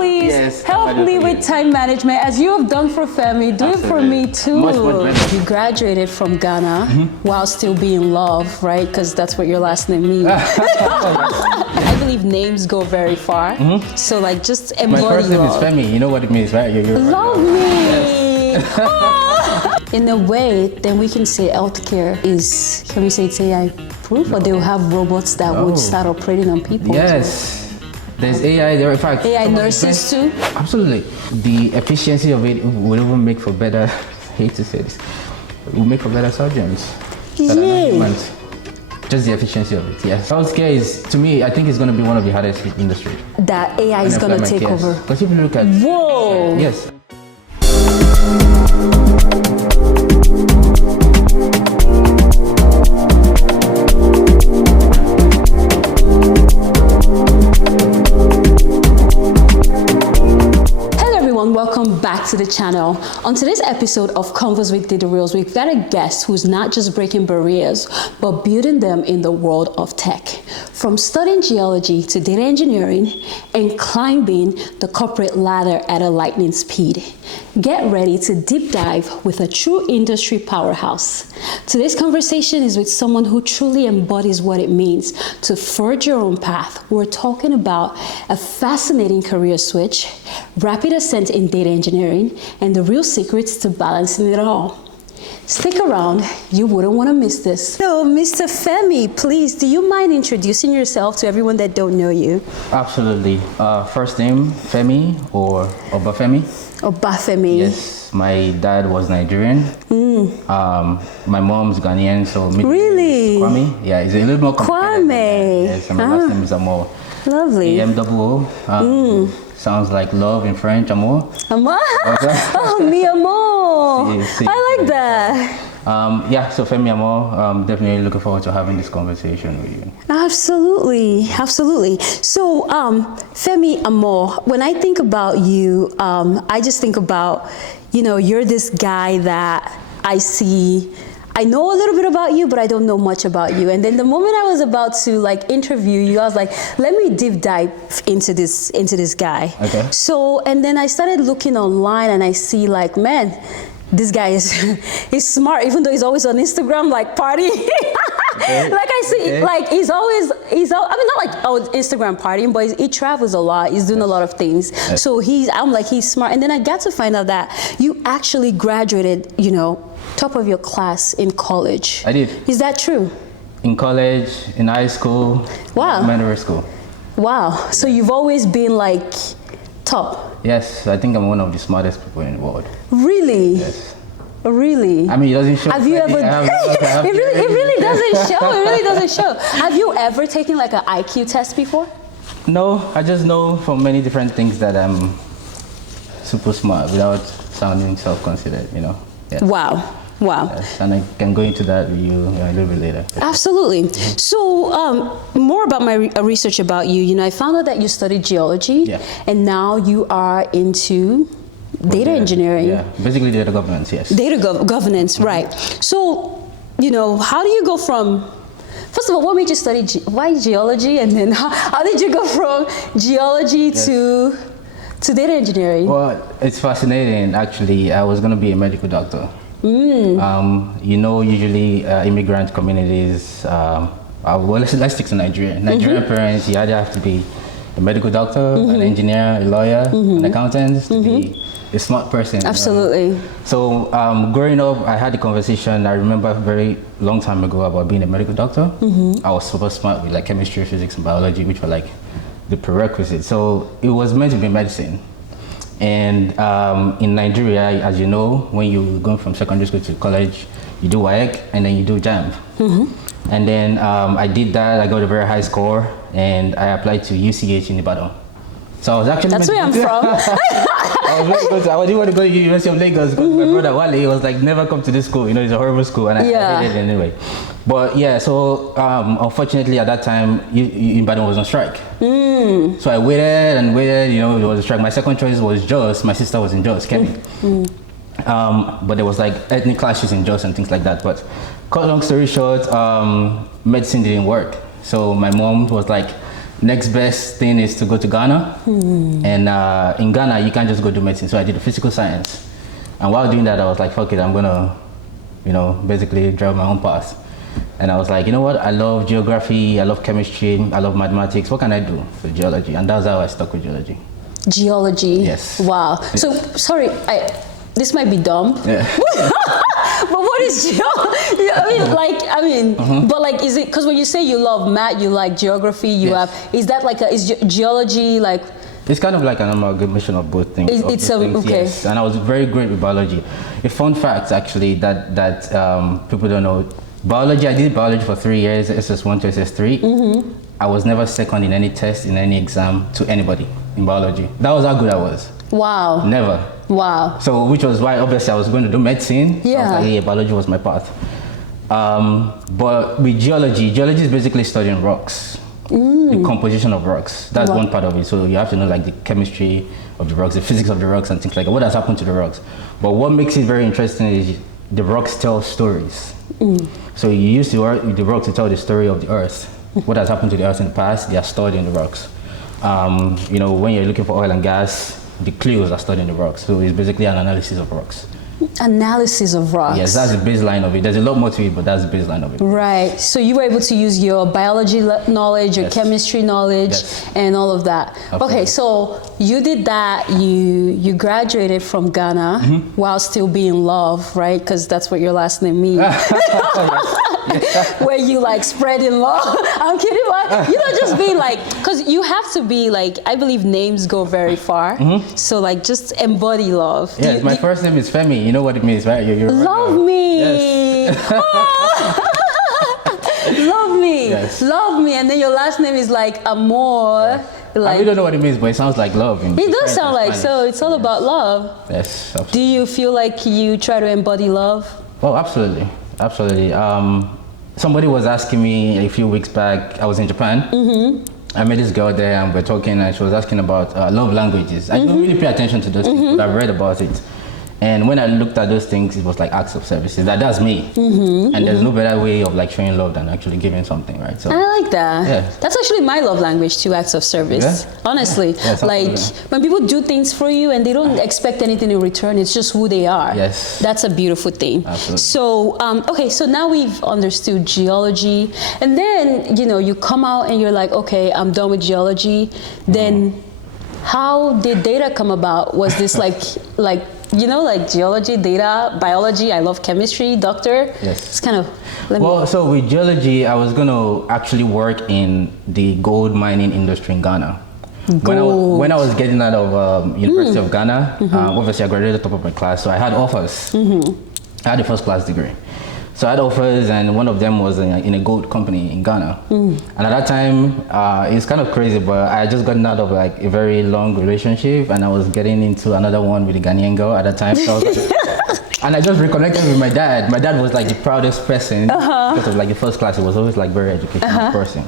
please Yes, help me with time management as you have done for Femi. Do it for me too. Much better. You graduated from Ghana while still being love, right? Because that's what your last name means. I believe names go very far. So like just embody My first name love. is Femi. You know what it means, right? Love me. Oh. In a way, then we can say healthcare is, can we say it's AI proof, or they will have robots that would start operating on people? Yes. There's AI there. In fact, AI nurses too? Absolutely. The efficiency of it will even make for better, I hate to say this, it will make for better surgeons. Yay. Just the efficiency of it, yes. Healthcare is, to me, I think it's going to be one of the hardest industries. That AI is going to take over. Because if you look at... Whoa! Yes. Welcome back to the channel. On today's episode of Convos with Dederils, we've got a guest who's not just breaking barriers, but building them in the world of tech. From studying geology to data engineering and climbing the corporate ladder at a lightning speed. Get ready to deep dive with a true industry powerhouse. Today's conversation is with someone who truly embodies what it means to forge your own path. We're talking about a fascinating career switch, rapid ascent in data engineering, and the real secrets to balancing it all. Stick around, you wouldn't want to miss this. So, Mr. Femi, please, do you mind introducing yourself to everyone that don't know you? Absolutely. First name, Femi or Obafemi. Obafemi. Yes, my dad was Nigerian. My mom's Ghanaian, so really? Kwame. Yeah, it's a little more complicated. Kwame. Yes, and my last name is Amoo. Lovely. AMOO. Sounds like love in French, amour. Amour? Okay. Oh, mi amour. I like that. So Femi Amoo, definitely looking forward to having this conversation with you. Absolutely, absolutely. So, Femi Amoo, when I think about you, I just think about, you're this guy that I know a little bit about you, but I don't know much about you. And then the moment I was about to interview you, I was like, let me deep dive into this guy. Okay. So, and then I started looking online and I see man, this guy he's smart, even though he's always on Instagram, partying. Okay. I see, he's not Instagram partying, but he travels a lot. He's doing a lot of things. Yes. So I'm he's smart. And then I got to find out that you actually graduated, top of your class in college. I did. Is that true? In college, in high school, wow. Elementary school. Wow. So you've always been top. Yes, I think I'm one of the smartest people in the world. Really? Yes. Really? I mean, it doesn't show. Have you ever? It really doesn't show. It really doesn't show. Have you ever taken an IQ test before? No, I just know from many different things that I'm super smart without sounding self-conceited. Yes. Wow. Wow. Yes, and I can go into that with you a little bit later. Absolutely. So, more about my research about you. I found out that you studied geology, and now you are into data engineering. Yeah, basically data governance, yes. Data governance, right. So, how do you go from, first of all, what made you study, why geology? And then how did you go from geology to data engineering? Well, it's fascinating, actually. I was going to be a medical doctor. Usually immigrant communities, let's stick to Nigeria. Nigerian parents, you either have to be a medical doctor, an engineer, a lawyer, an accountant, to be a smart person. Absolutely. So growing up, I had a conversation, I remember a very long time ago, about being a medical doctor. I was super smart with chemistry, physics, and biology, which were the prerequisites. So it was meant to be medicine. And in Nigeria, as you know, when you're going from secondary school to college, you do WAEC and then you do JAMB. And then I did that, I got a very high score, and I applied to UCH in Ibadan. So I was actually... That's where I'm from. I didn't want to go to the University of Lagos because my brother Wale was never come to this school, it's a horrible school, and I hated it anyway. But yeah, so unfortunately at that time, Ibadan was on strike. So I waited and waited, it was a strike. My second choice was Jos, my sister was in Jos, Kemi. But there was ethnic clashes in Jos and things like that. But cut long story short, medicine didn't work. So my mom was next best thing is to go to Ghana. And in Ghana, you can't just go do medicine. So I did physical science. And while doing that, I was like, fuck it, I'm gonna, basically drive my own path. And I was like, you know what? I love geography, I love chemistry, I love mathematics. What can I do for geology? And that's how I stuck with geology. Geology. Yes. Wow. Yes. So, sorry, this might be dumb. Yeah. But what is geology? But like, is it, because when you say you love math, you like geography, you Yes. have, is that like is geology like? It's kind of like an amalgamation of both things. Okay. Yes. And I was very great with biology. A fun fact, actually, that people don't know. Biology, I did biology for 3 years, SS1 to SS3. I was never second in any test, in any exam to anybody in biology. That was how good I was. Wow. Never. Wow. So, which was why obviously I was going to do medicine. Yeah. So I was like, yeah, biology was my path. But with geology is basically studying rocks. The composition of rocks. That's one part of it. So you have to know like the chemistry of the rocks, the physics of the rocks and things like that. What has happened to the rocks. But what makes it very interesting is the rocks tell stories. So you use the rock to tell the story of the earth. What has happened to the earth in the past, they are stored in the rocks. When you're looking for oil and gas, the clues are stored in the rocks. So it's basically an analysis of rocks. Analysis of rocks. Yes, that's the baseline of it. There's a lot more to it, but that's the baseline of it. Right. So you were able to use your biology knowledge, your chemistry knowledge, and all of that. Absolutely. Okay, so you did that. You graduated from Ghana while still being in love, right? Because that's what your last name means. Where you like spreading love. I'm kidding, but you know, just being like, because you have to be like, I believe names go very far. So like, just embody love. Yes, my first name is Femi. You know what it means, right? You're love right. me. Yes. Love me. Yes. Love me. And then your last name is like Amoo. Like, I really don't know what it means, but it sounds like love. It does sound like, so it's all about love. Yes, absolutely. Do you feel like you try to embody love? Oh, absolutely. Absolutely. Somebody was asking me a few weeks back, I was in Japan. I met this girl there and we're talking and she was asking about love languages. I don't really pay attention to those things, but I've read about it. And when I looked at those things, it was like acts of services. That's me. And there's no better way of like showing love than actually giving something, right? So I like that. Yeah. That's actually my love language too, acts of service. Yeah? Honestly. Yes, like when people do things for you and they don't expect anything in return, it's just who they are. Yes. That's a beautiful thing. Absolutely. So, okay, so now we've understood geology. And then, you come out and you're like, okay, I'm done with geology. Then how did data come about? Was this like geology, data, biology, I love chemistry, doctor? Yes. It's kind of, so with geology, I was going to actually work in the gold mining industry in Ghana. When I was getting out of University of Ghana, obviously I graduated at the top of my class, so I had offers. I had a first class degree. So I had offers, and one of them was in a gold company in Ghana. And at that time, it's kind of crazy, but I had just gotten out of like a very long relationship, and I was getting into another one with a Ghanaian girl at that time. So I was like, and I just reconnected with my dad. My dad was like the proudest person because of like the first class. He was always like very educational person.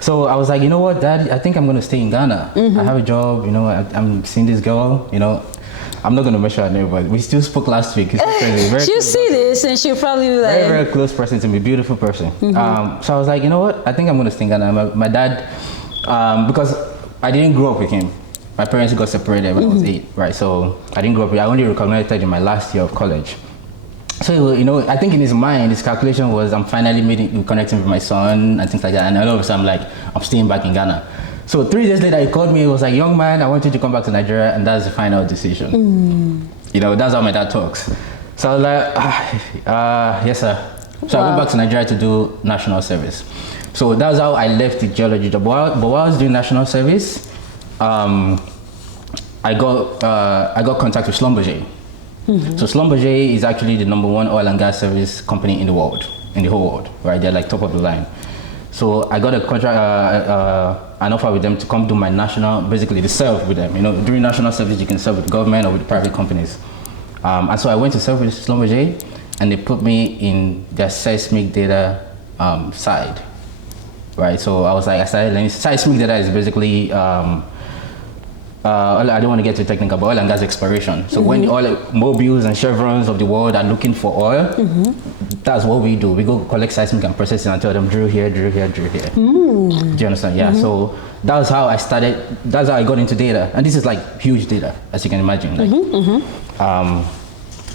So I was like, you know what, Dad? I think I'm gonna stay in Ghana. I have a job. I'm seeing this girl. I'm not going to mention her name, but we still spoke last week. It's so crazy. She'll see this and she'll probably be like... Very, very close person to me, beautiful person. So I was like, you know what? I think I'm going to stay in Ghana. My dad, because I didn't grow up with him. My parents got separated when I was 8, right? So I didn't grow up with him. I only reconnected in my last year of college. So, I think in his mind, his calculation was I'm finally connecting with my son and things like that. And all of a sudden, I'm like, I'm staying back in Ghana. So 3 days later, he called me. He was like, young man, I want you to come back to Nigeria. And that's the final decision. That's how my dad talks. So I was like, yes, sir. So I went back to Nigeria to do national service. So that's how I left the geology job. But while I was doing national service, I got contact with Schlumberger. So Schlumberger is actually the #1 oil and gas service company in the world, in the whole world, right? They're like top of the line. So I got a contract, an offer with them to come do my basically to serve with them. During national service, you can serve with the government or with private companies. And so I went to serve with Schlumberger, and they put me in their seismic data side, right? So I started learning. Seismic data is basically, I don't want to get too technical, but oil and gas exploration. So when the oil mobiles and chevrons of the world are looking for oil, that's what we do. We go collect seismic and process it and tell them drill here, drill here, drill here. Do you understand? Yeah. So that's how I started. That's how I got into data, and this is like huge data, as you can imagine. Like,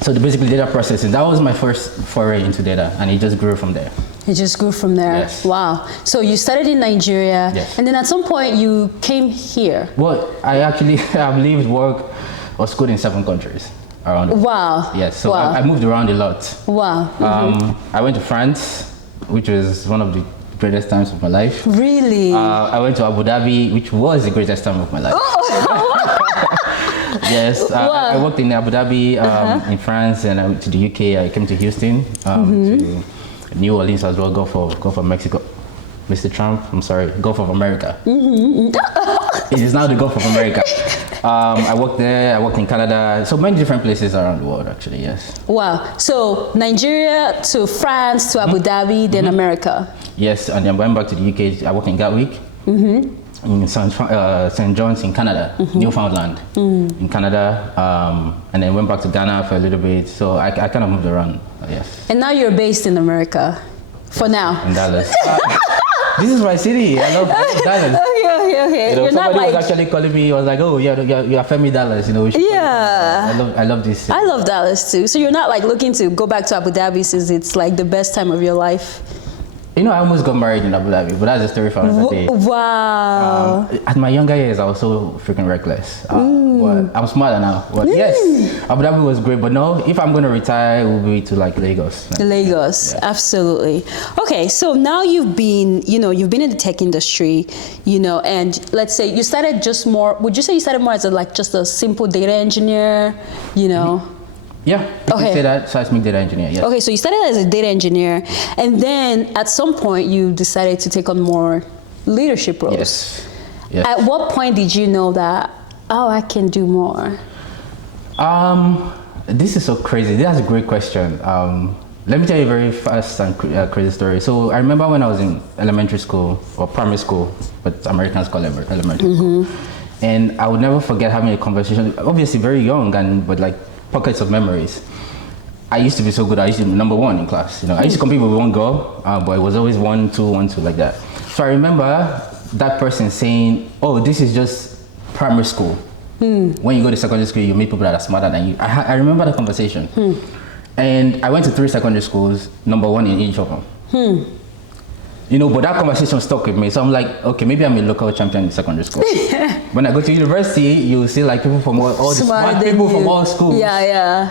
so basically data processing. That was my first foray into data, and it just grew from there. It just grew from there. Yes. Wow. So you started in Nigeria, Yes. and then at some point you came here. Well, I actually have lived, worked, or schooled in 7 countries around the world. Wow. Yes. So wow. I moved around a lot. Wow. I went to France, which was one of the greatest times of my life. Really? I went to Abu Dhabi, which was the greatest time of my life. Oh. Yes, Wow. I worked in Abu Dhabi, in France, and I went to the UK. I came to Houston, to New Orleans as well, Gulf of Mexico. Mr. Trump, I'm sorry, Gulf of America. It is now the Gulf of America. I worked there, I worked in Canada, so many different places around the world actually, yes. Wow. So Nigeria to France to Abu Dhabi, then America. Yes, and then went back to the UK. I worked in Gatwick, in St. John's in Canada, Newfoundland in Canada, and then went back to Ghana for a little bit. So I kind of moved around, yes. And now you're based in America, for now. In Dallas. This is my city. I love Dallas. Okay. You know, You're not somebody like. was actually calling me. I was like, "Oh, you're Femi Dallas." You know. Yeah. I love this city. I love Dallas too. So you're not like looking to go back to Abu Dhabi since it's like the best time of your life. You know, I almost got married in Abu Dhabi, but that's a story for another day. Wow. At my younger years, I was so freaking reckless. But I'm smarter now. But yes, Abu Dhabi was great. But no, if I'm going to retire, it will be to like Lagos. Lagos, absolutely. Okay, so now you've been in the tech industry, and let's say you started just more, would you say you started more as just a simple data engineer, Yeah, you can say that, seismic data engineer, yes. Okay, so you started as a data engineer, and then at some point you decided to take on more leadership roles. Yes. Yes. At what point did you know that, I can do more? This is so crazy. That's a great question. Let me tell you a very fast and crazy story. So I remember when I was in elementary school, or primary school, but Americans call it elementary school. And I would never forget having a conversation, obviously very young, but like pockets of memories. I used to be so good. I used to be number 1 in class. I used to compete with one girl, but it was always 1, 2, 1, 2 like that. So I remember that person saying, "Oh, this is just primary school. When you go to secondary school, you meet people that are smarter than you." I remember the conversation. And I went to 3 secondary schools, number 1 in each of them. But that conversation stuck with me. So I'm like, okay, maybe I'm a local champion in secondary school. When I go to university, you see like people from all the smart people from all schools. Yeah.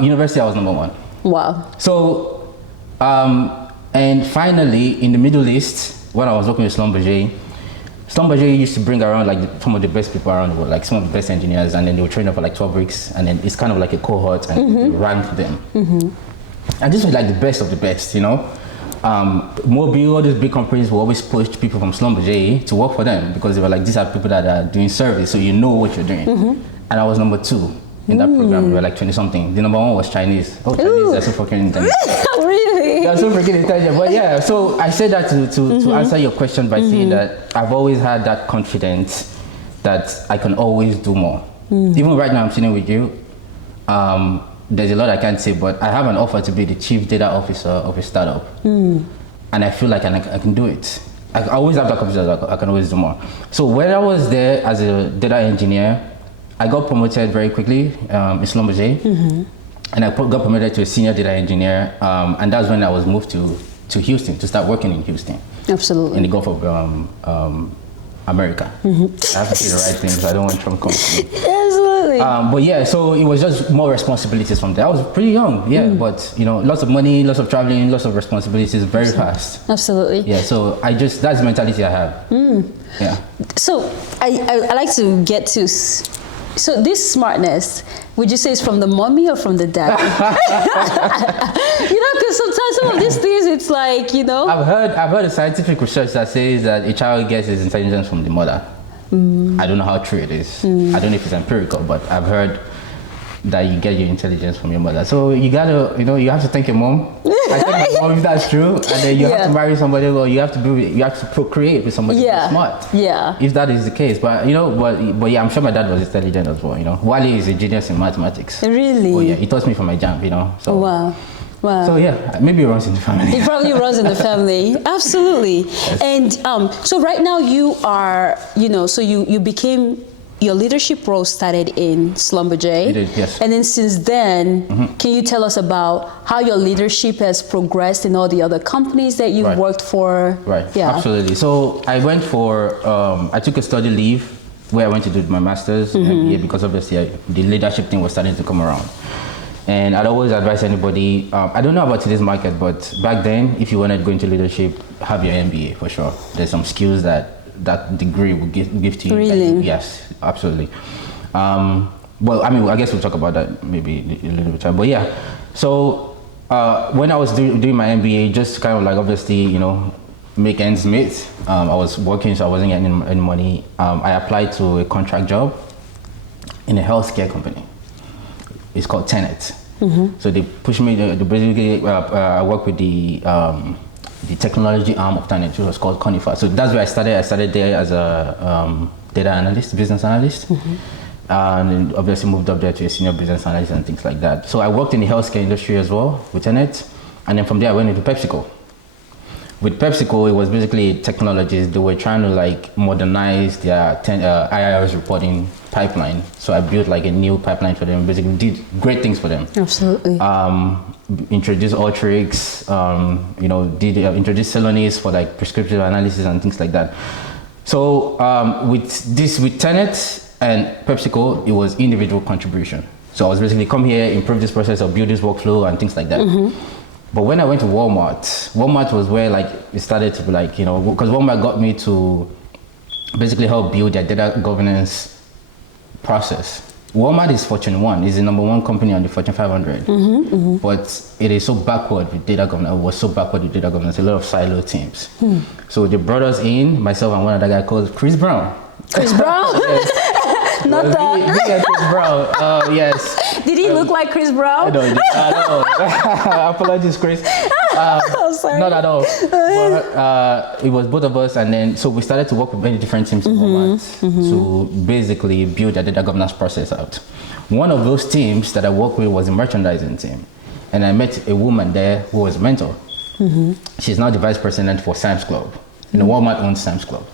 University, I was number 1. Wow. So, and finally, in the Middle East, when I was working with Schlumberger used to bring around like some of the best people around the world, like some of the best engineers, and then they would train them for like 12 weeks, and then it's kind of like a cohort, and they rank them. And this was like the best of the best, Mobil, all these big companies will always push people from Schlumberger to work for them because they were like, these are people that are doing service, so you know what you're doing. And I was number 2 in that program. We were like 20 something. The number 1 was Chinese. Oh, Chinese, they're so freaking intelligent. Really? They're so freaking intelligent. But yeah, so I said that to answer your question by saying that I've always had that confidence that I can always do more. Even right now I'm sitting with you. There's a lot I can't say, but I have an offer to be the chief data officer of a startup. And I feel like I can do it. I always have that confidence that I can always do more. So when I was there as a data engineer, I got promoted very quickly in Schlumberger. And I got promoted to a senior data engineer. And that's when I was moved to Houston, to start working in Houston. Absolutely. In the Gulf of America. I have to say the right thing, so I don't want Trump coming to me. Absolutely. But yeah, so it was just more responsibilities from there. I was pretty young, but lots of money, lots of traveling, lots of responsibilities very fast. Absolutely. Yeah, so that's the mentality I have. Yeah. So I like to get to, so this smartness, would you say it's from the mommy or from the daddy? Because sometimes some of these things, it's like, I've heard a scientific research that says that a child gets his intelligence from the mother. I don't know how true it is. I don't know if it's empirical, but I've heard that you get your intelligence from your mother. So you gotta, you have to thank your mom. I think my mom, if that's true, and then you have to marry somebody, or you have to procreate with somebody who's smart. Yeah. If that is the case, but but yeah, I'm sure my dad was intelligent as well. Wally is a genius in mathematics. Really? Oh yeah, he taught me from my jam. So. Wow. Wow. So yeah, maybe it runs in the family. It probably runs in the family. Absolutely. Yes. And so right now you are, so you became, your leadership role started in Schlumberger. It did, yes. And then since then, can you tell us about how your leadership has progressed in all the other companies that you've worked for? Right, yeah. Absolutely. So I went for, I took a study leave where I went to do my master's MBA because obviously the leadership thing was starting to come around. And I'd always advise anybody, I don't know about today's market, but back then, if you wanted to go into leadership, have your MBA for sure. There's some skills that degree will give to you. Really? Yes, absolutely. Well, I mean, I guess we'll talk about that maybe a little bit. But yeah, so when I was doing my MBA, just kind of like obviously, make ends meet. I was working, so I wasn't getting any money. I applied to a contract job in a healthcare company. It's called Tenet. So they pushed me to basically, I work with the technology arm of Tenet, which was called Convos. So that's where I started. I started there as a data analyst, business analyst. And then obviously moved up there to a senior business analyst and things like that. So I worked in the healthcare industry as well with Tenet. And then from there I went into PepsiCo. With PepsiCo, it was basically technologies. They were trying to like modernize their IRS reporting pipeline. So I built like a new pipeline for them, basically did great things for them. Absolutely. Introduced Ultrix, introduced Celonis for like prescriptive analysis and things like that. So with Tenet and PepsiCo, it was individual contribution. So I was basically come here, improve this process or build this workflow and things like that. But when I went to Walmart was where like it started to be like, because Walmart got me to basically help build their data governance process. Walmart is Fortune 1, is the #1 company on the Fortune 500. But it is so backward with data governance. It was so backward with data governance, a lot of silo teams. So they brought us in, myself and one other guy called Chris Brown. Chris Brown? Not that. Chris Brown, yes. Did he look like Chris Brown? I don't know. Apologies, Chris. Oh, sorry. Not at all. But, it was both of us, and then so we started to work with many different teams in Walmart to basically build a data governance process out. One of those teams that I worked with was the merchandising team, and I met a woman there who was a mentor. She's now the vice president for Sam's Club. Walmart owns Sam's Club.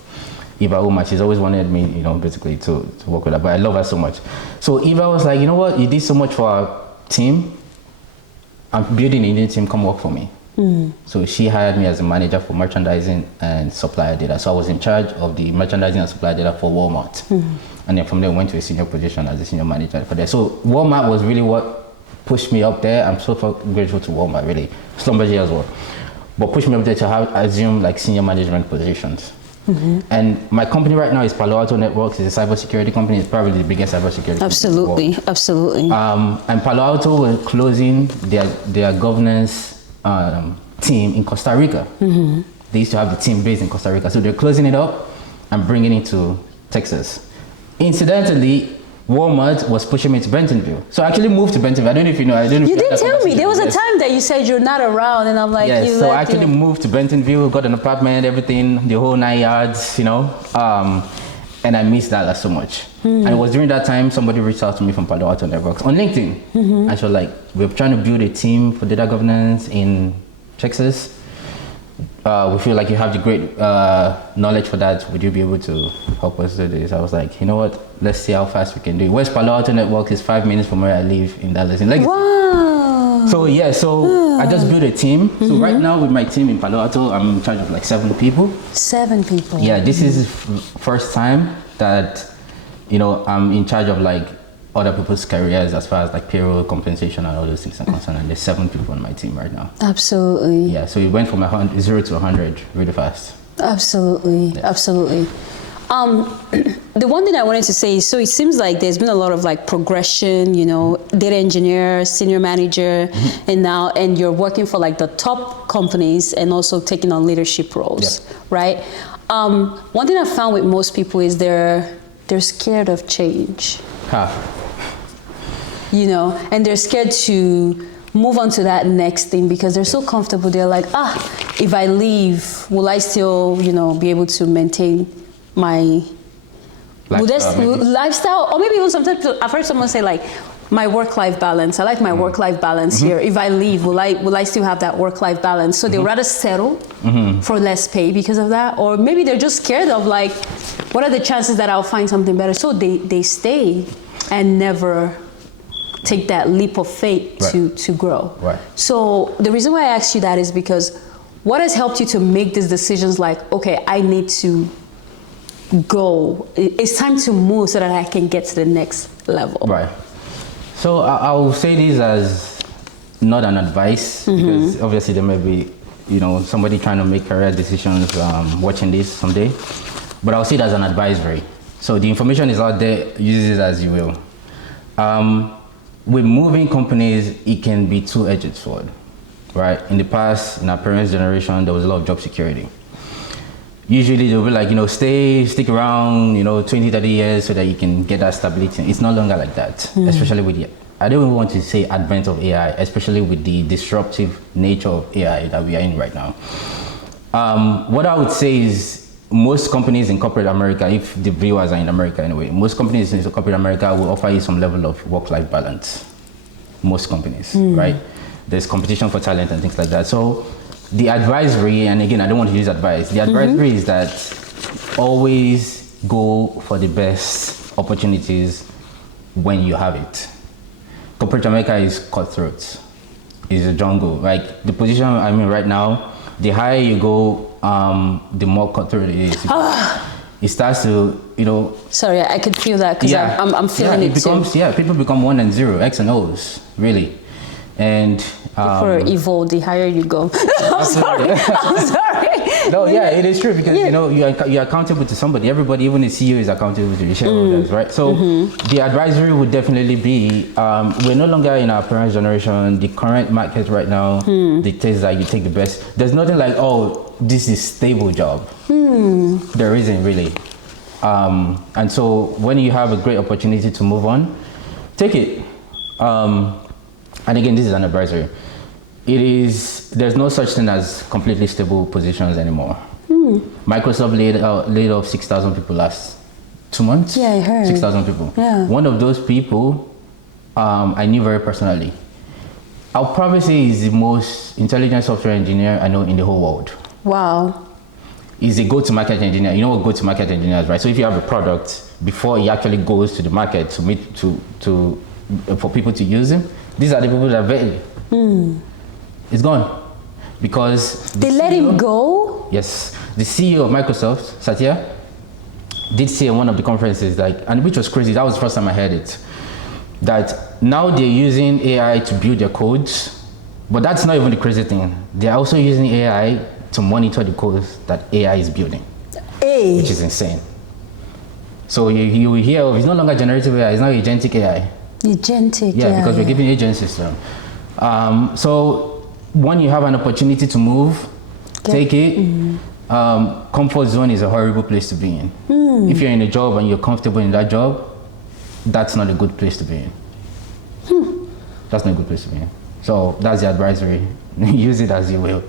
Eva Uma, she's always wanted me, basically to work with her, but I love her so much. So Eva was like, you know what, you did so much for our team. I'm building an Indian team, come work for me. So she hired me as a manager for merchandising and supplier data. So I was in charge of the merchandising and supplier data for Walmart. And then from there, went to a senior position as a senior manager for there. So Walmart was really what pushed me up there. I'm so grateful to Walmart, really. Schlumberger as well. But pushed me up there to assume like senior management positions. And my company right now is Palo Alto Networks. It's a cybersecurity company. It's probably the biggest cybersecurity Absolutely, company. absolutely. And Palo Alto were closing their governance team in Costa Rica. They used to have the team based in Costa Rica. So they're closing it up and bringing it to Texas. Incidentally, Walmart was pushing me to Bentonville. So I actually moved to Bentonville. I don't know if you know. You did tell me. There was a time that you said you're not around, and I'm like, yes, so I actually moved to Bentonville, got an apartment, everything, the whole 9 yards, and I missed that so much. And it was during that time somebody reached out to me from Palo Alto Networks on LinkedIn. And so like, we're trying to build a team for data governance in Texas. We feel like you have the great knowledge for that. Would you be able to help us do this? I was like, you know what? Let's see how fast we can do it. West Palo Alto Network is 5 minutes from where I live in Dallas. Wow. So yeah, I just built a team. So right now with my team in Palo Alto, I'm in charge of like 7 people. 7 people. Yeah, this is the first time that, I'm in charge of like other people's careers as far as like payroll, compensation, and all those things are concerned. And there's 7 people on my team right now. Absolutely. Yeah, so it went from 0 to 100 really fast. Absolutely, yeah. Absolutely. The one thing I wanted to say is, so it seems like there's been a lot of like progression, data engineer, senior manager, and you're working for like the top companies and also taking on leadership roles, right? One thing I found with most people is they're scared of change. And they're scared to move on to that next thing because they're so comfortable. They're like, if I leave, will I still, be able to maintain my lifestyle? Or maybe even sometimes I've heard someone say like, my work-life balance. I like my work-life balance here. If I leave, will I still have that work-life balance? So they'd rather settle for less pay because of that, or maybe they're just scared of like, what are the chances that I'll find something better? So they stay and never take that leap of faith to grow. Right. So the reason why I asked you that is because what has helped you to make these decisions like, okay, I need to go. It's time to move so that I can get to the next level. Right. So I will say this as not an advice, because obviously there may be, somebody trying to make career decisions watching this someday. But I'll see it as an advisory. So the information is out there, use it as you will. With moving companies, it can be two-edged sword, right? In the past, in our parents' generation, there was a lot of job security. Usually they'll be like, stick around, 20, 30 years so that you can get that stability. It's no longer like that, especially with I don't even want to say advent of AI, especially with the disruptive nature of AI that we are in right now. What I would say is most companies in corporate America, if the viewers are in America anyway, most companies in corporate America will offer you some level of work-life balance. Most companies, right? There's competition for talent and things like that. So the advisory, and again, I don't want to use advice, the advisory is that always go for the best opportunities when you have it. Corporate America is cutthroat. It's a jungle. Like the position I'm in right now, the higher you go, the more cutthroat it is. It starts to, Sorry, I could feel that because I'm feeling it too. People become 1 and 0, X and O's, really. And for evil, the higher you go. I'm sorry. No, it is true because you're accountable to somebody. Everybody, even the CEO, is accountable to the shareholders, right? So the advisory would definitely be: we're no longer in our parents' generation. The current market right now dictates that you take the best. There's nothing like, oh, this is stable job. There isn't really. And so when you have a great opportunity to move on, take it. And again, this is an advisory. There's no such thing as completely stable positions anymore. Microsoft laid off 6,000 people last 2 months. Yeah, I heard. 6,000 people. Yeah. One of those people, I knew very personally. I'll probably say he's the most intelligent software engineer I know in the whole world. Wow. He's a go-to-market engineer. You know what go-to-market engineers, right? So if you have a product, before he actually goes to the market for people to use him, these are the people that vet him. It's gone. Because they let him go? Yes. The CEO of Microsoft, Satya, did say in one of the conferences, and which was crazy, that was the first time I heard it, that now they're using AI to build their codes, but that's not even the crazy thing. They're also using AI to monitor the codes that AI is building, which is insane. So you will hear of, it's no longer generative AI, it's now agentic AI. Agentic, because we're giving agencies to them. So when you have an opportunity to move, take it. Comfort zone is a horrible place to be in. If you're in a job and you're comfortable in that job, that's not a good place to be in. That's not a good place to be in. So that's the advisory. Use it as you will.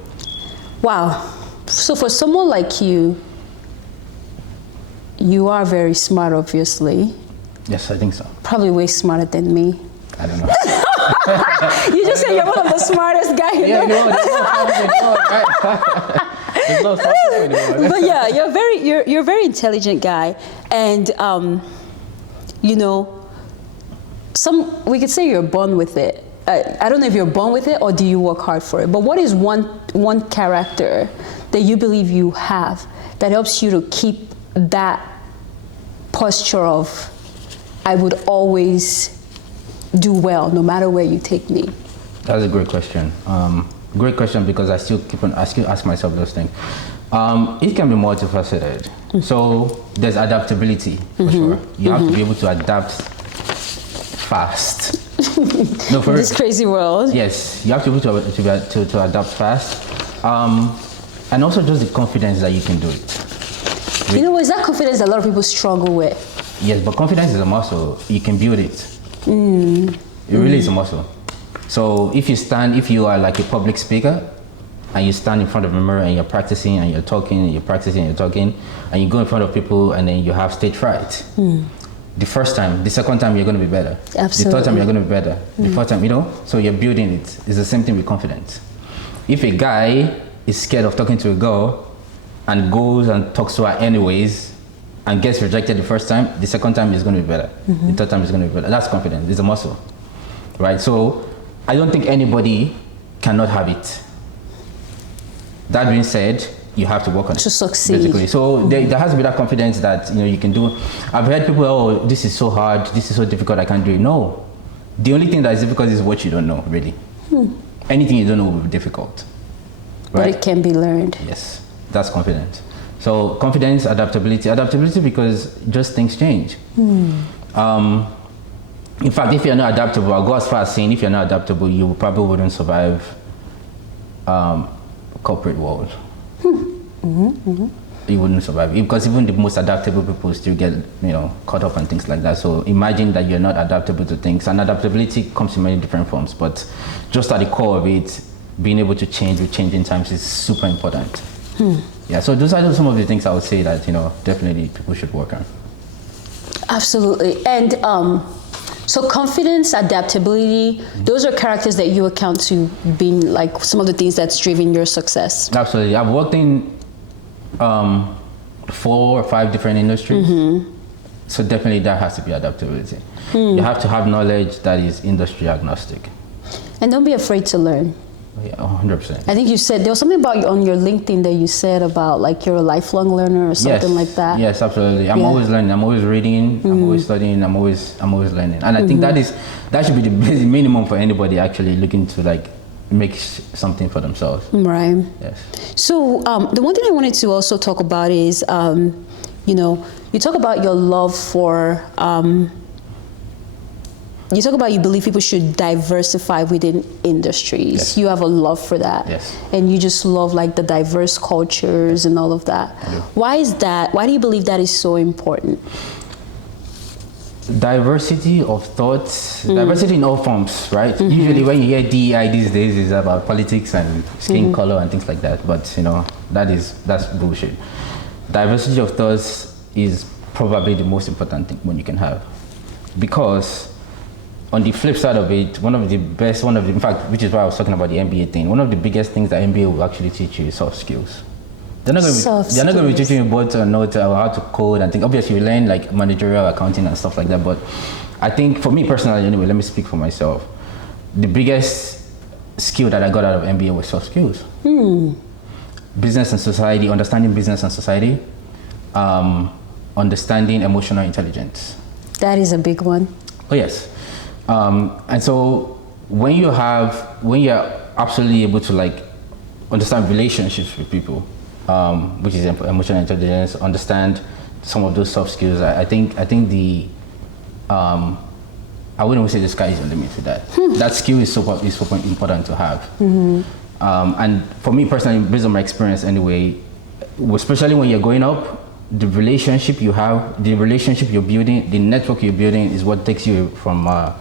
Wow. So for someone like you, you are very smart, obviously. Yes, I think so. Probably way smarter than me. I don't know. You just said you're one of the smartest guys. Yeah, there's no anymore. But yeah, you're a very intelligent guy, and we could say you're born with it. I don't know if you're born with it or do you work hard for it. But what is one character that you believe you have that helps you to keep that posture of, I would always do well no matter where you take me? That's a great question. Great question, because I still ask myself those things. It can be multifaceted. So there's adaptability for sure. You have to be able to adapt fast. No, for this crazy world. Yes, you have to be able to adapt fast, and also just the confidence that you can do it. Is that confidence that a lot of people struggle with? Yes, but confidence is a muscle. You can build it. It really is a muscle. So if you are like a public speaker, and you stand in front of a mirror and you're practicing and you're talking and you're practicing and you're talking, and you go in front of people and then you have stage fright, the first time, the second time you're going to be better. Absolutely. The third time you're going to be better. The fourth time, so you're building it. It's the same thing with confidence. If a guy is scared of talking to a girl and goes and talks to her anyways and gets rejected the first time, the second time is going to be better. The third time is going to be better. That's confidence. It's a muscle, right? So I don't think anybody cannot have it. That being said, you have to work on it to succeed. Basically. So there has to be that confidence that you can do. I've heard people, oh, this is so hard, this is so difficult, I can't do it. No, the only thing that is difficult is what you don't know, really. Anything you don't know will be difficult. Right? But it can be learned. Yes, that's confidence. So confidence, adaptability because just things change. In fact, if you're not adaptable, I'll go as far as saying if you're not adaptable, you probably wouldn't survive corporate world. You wouldn't survive because even the most adaptable people still get caught up on things like that. So imagine that you're not adaptable to things, and adaptability comes in many different forms, but just at the core of it, being able to change with changing times is super important. Yeah, so those are some of the things I would say that definitely people should work on. Absolutely. And so confidence, adaptability, those are characters that you account to being like some of the things that's driven your success. Absolutely. I've worked in 4 or 5 different industries. So definitely that has to be adaptability. You have to have knowledge that is industry agnostic. And don't be afraid to learn. Yeah, 100%. I think you said there was something about on your LinkedIn that you said about like you're a lifelong learner or something like that. Yes, absolutely. I'm always learning. I'm always reading. I'm always studying. I'm always learning. And I think that should be the basic minimum for anybody actually looking to like make something for themselves. Right. Yes. So the one thing I wanted to also talk about is, you talk about your love for. You talk about you believe people should diversify within industries. Yes. You have a love for that. Yes. And you just love like the diverse cultures and all of that. I do. Why is that? Why do you believe that is so important? Diversity of thoughts, diversity in all forms, right? Usually when you hear DEI these days, it's about politics and skin color and things like that. But that's bullshit. Diversity of thoughts is probably the most important thing one you can have, because on the flip side of it, in fact, which is why I was talking about the MBA thing, one of the biggest things that MBA will actually teach you is soft skills. They're not going to be teaching you both to know how to code and things. Obviously, you learn like managerial accounting and stuff like that. But I think for me personally, anyway, let me speak for myself. The biggest skill that I got out of MBA was soft skills. Business and society, understanding business and society, understanding emotional intelligence. That is a big one. Oh yes. And so when you're absolutely able to like understand relationships with people, which is emotional intelligence, understand some of those soft skills, I think I wouldn't say the sky is the limit with that. That skill is super important to have. And for me personally, based on my experience anyway, especially when you're going up, the relationship you have, the relationship you're building, the network you're building is what takes you from a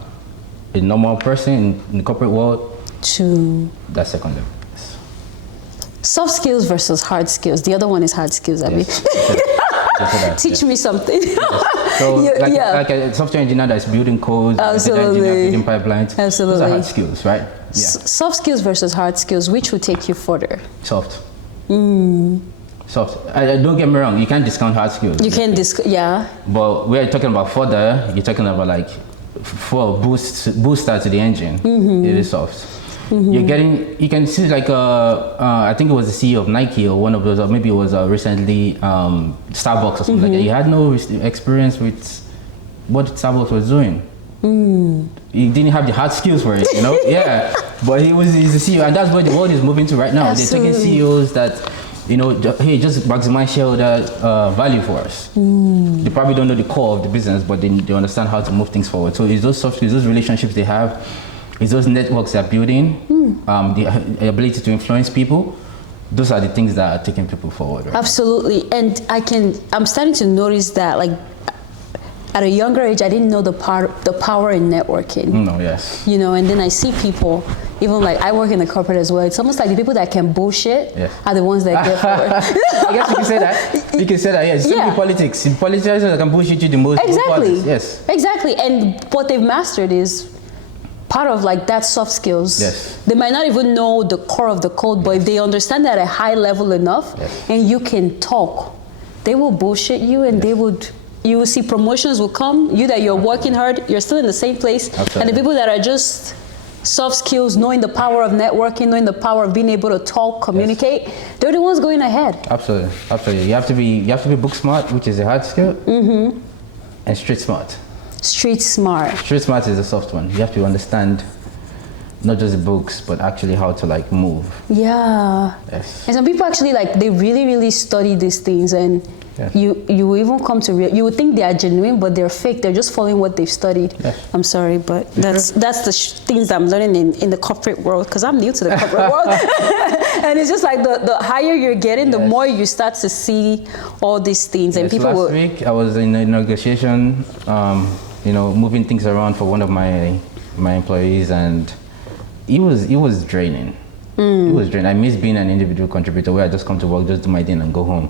normal person in the corporate world to that second level. Yes. Soft skills versus hard skills. The other one is hard skills. I mean, teach me something. Yes. So like a software engineer that's building code, absolutely, building pipelines. Absolutely, those are hard skills, right? Yeah. Soft skills versus hard skills. Which would take you further? Soft. Soft. Don't get me wrong. You can't discount hard skills. You can But we're talking about further. You're talking about like for booster to the engine. It is soft. You can see like I think it was the CEO of Nike or one of those, or maybe it was recently Starbucks or something like that. He had no experience with what Starbucks was doing. He didn't have the hard skills for it, Yeah, but he's the CEO, and that's where the world is moving to right now. Absolutely. They're taking CEOs that hey, just maximize shareholder value for us. They probably don't know the core of the business, but they understand how to move things forward. So it's those soft skills, those relationships they have, it's those networks they're building, the ability to influence people. Those are the things that are taking people forward. Right? Absolutely, and I'm starting to notice that like at a younger age, I didn't know the power in networking. No, yes. You know, and then I see people, even like I work in the corporate as well. It's almost like the people that can bullshit are the ones that get forward. I guess you can say that. You can say that, yes. Yeah. Politics. In politicians that can bullshit you the most. Exactly. Yes. Exactly. And what they've mastered is part of like that soft skills. Yes. They might not even know the core of the code, but if they understand that at a high level enough, and you can talk, they will bullshit you, and you will see promotions will come. You that you're working hard, you're still in the same place. Absolutely. And the people that are just soft skills, knowing the power of networking, knowing the power of being able to talk, communicate, they're the ones going ahead. Absolutely, absolutely. You have to be book smart, which is a hard skill, and street smart. Street smart. Street smart is a soft one. You have to understand not just the books, but actually how to like move. Yeah. Yes. And some people actually like, they really, really study these things, and you will even come to you would think they are genuine, but they're fake. They're just following what they've studied. Yes. I'm sorry, but that's the things that I'm learning in the corporate world, because I'm new to the corporate world. And it's just like the higher you're getting, the more you start to see all these things. And people last week I was in a negotiation, moving things around for one of my employees, and it was draining. It was draining. I miss being an individual contributor where I just come to work, just do my thing and go home.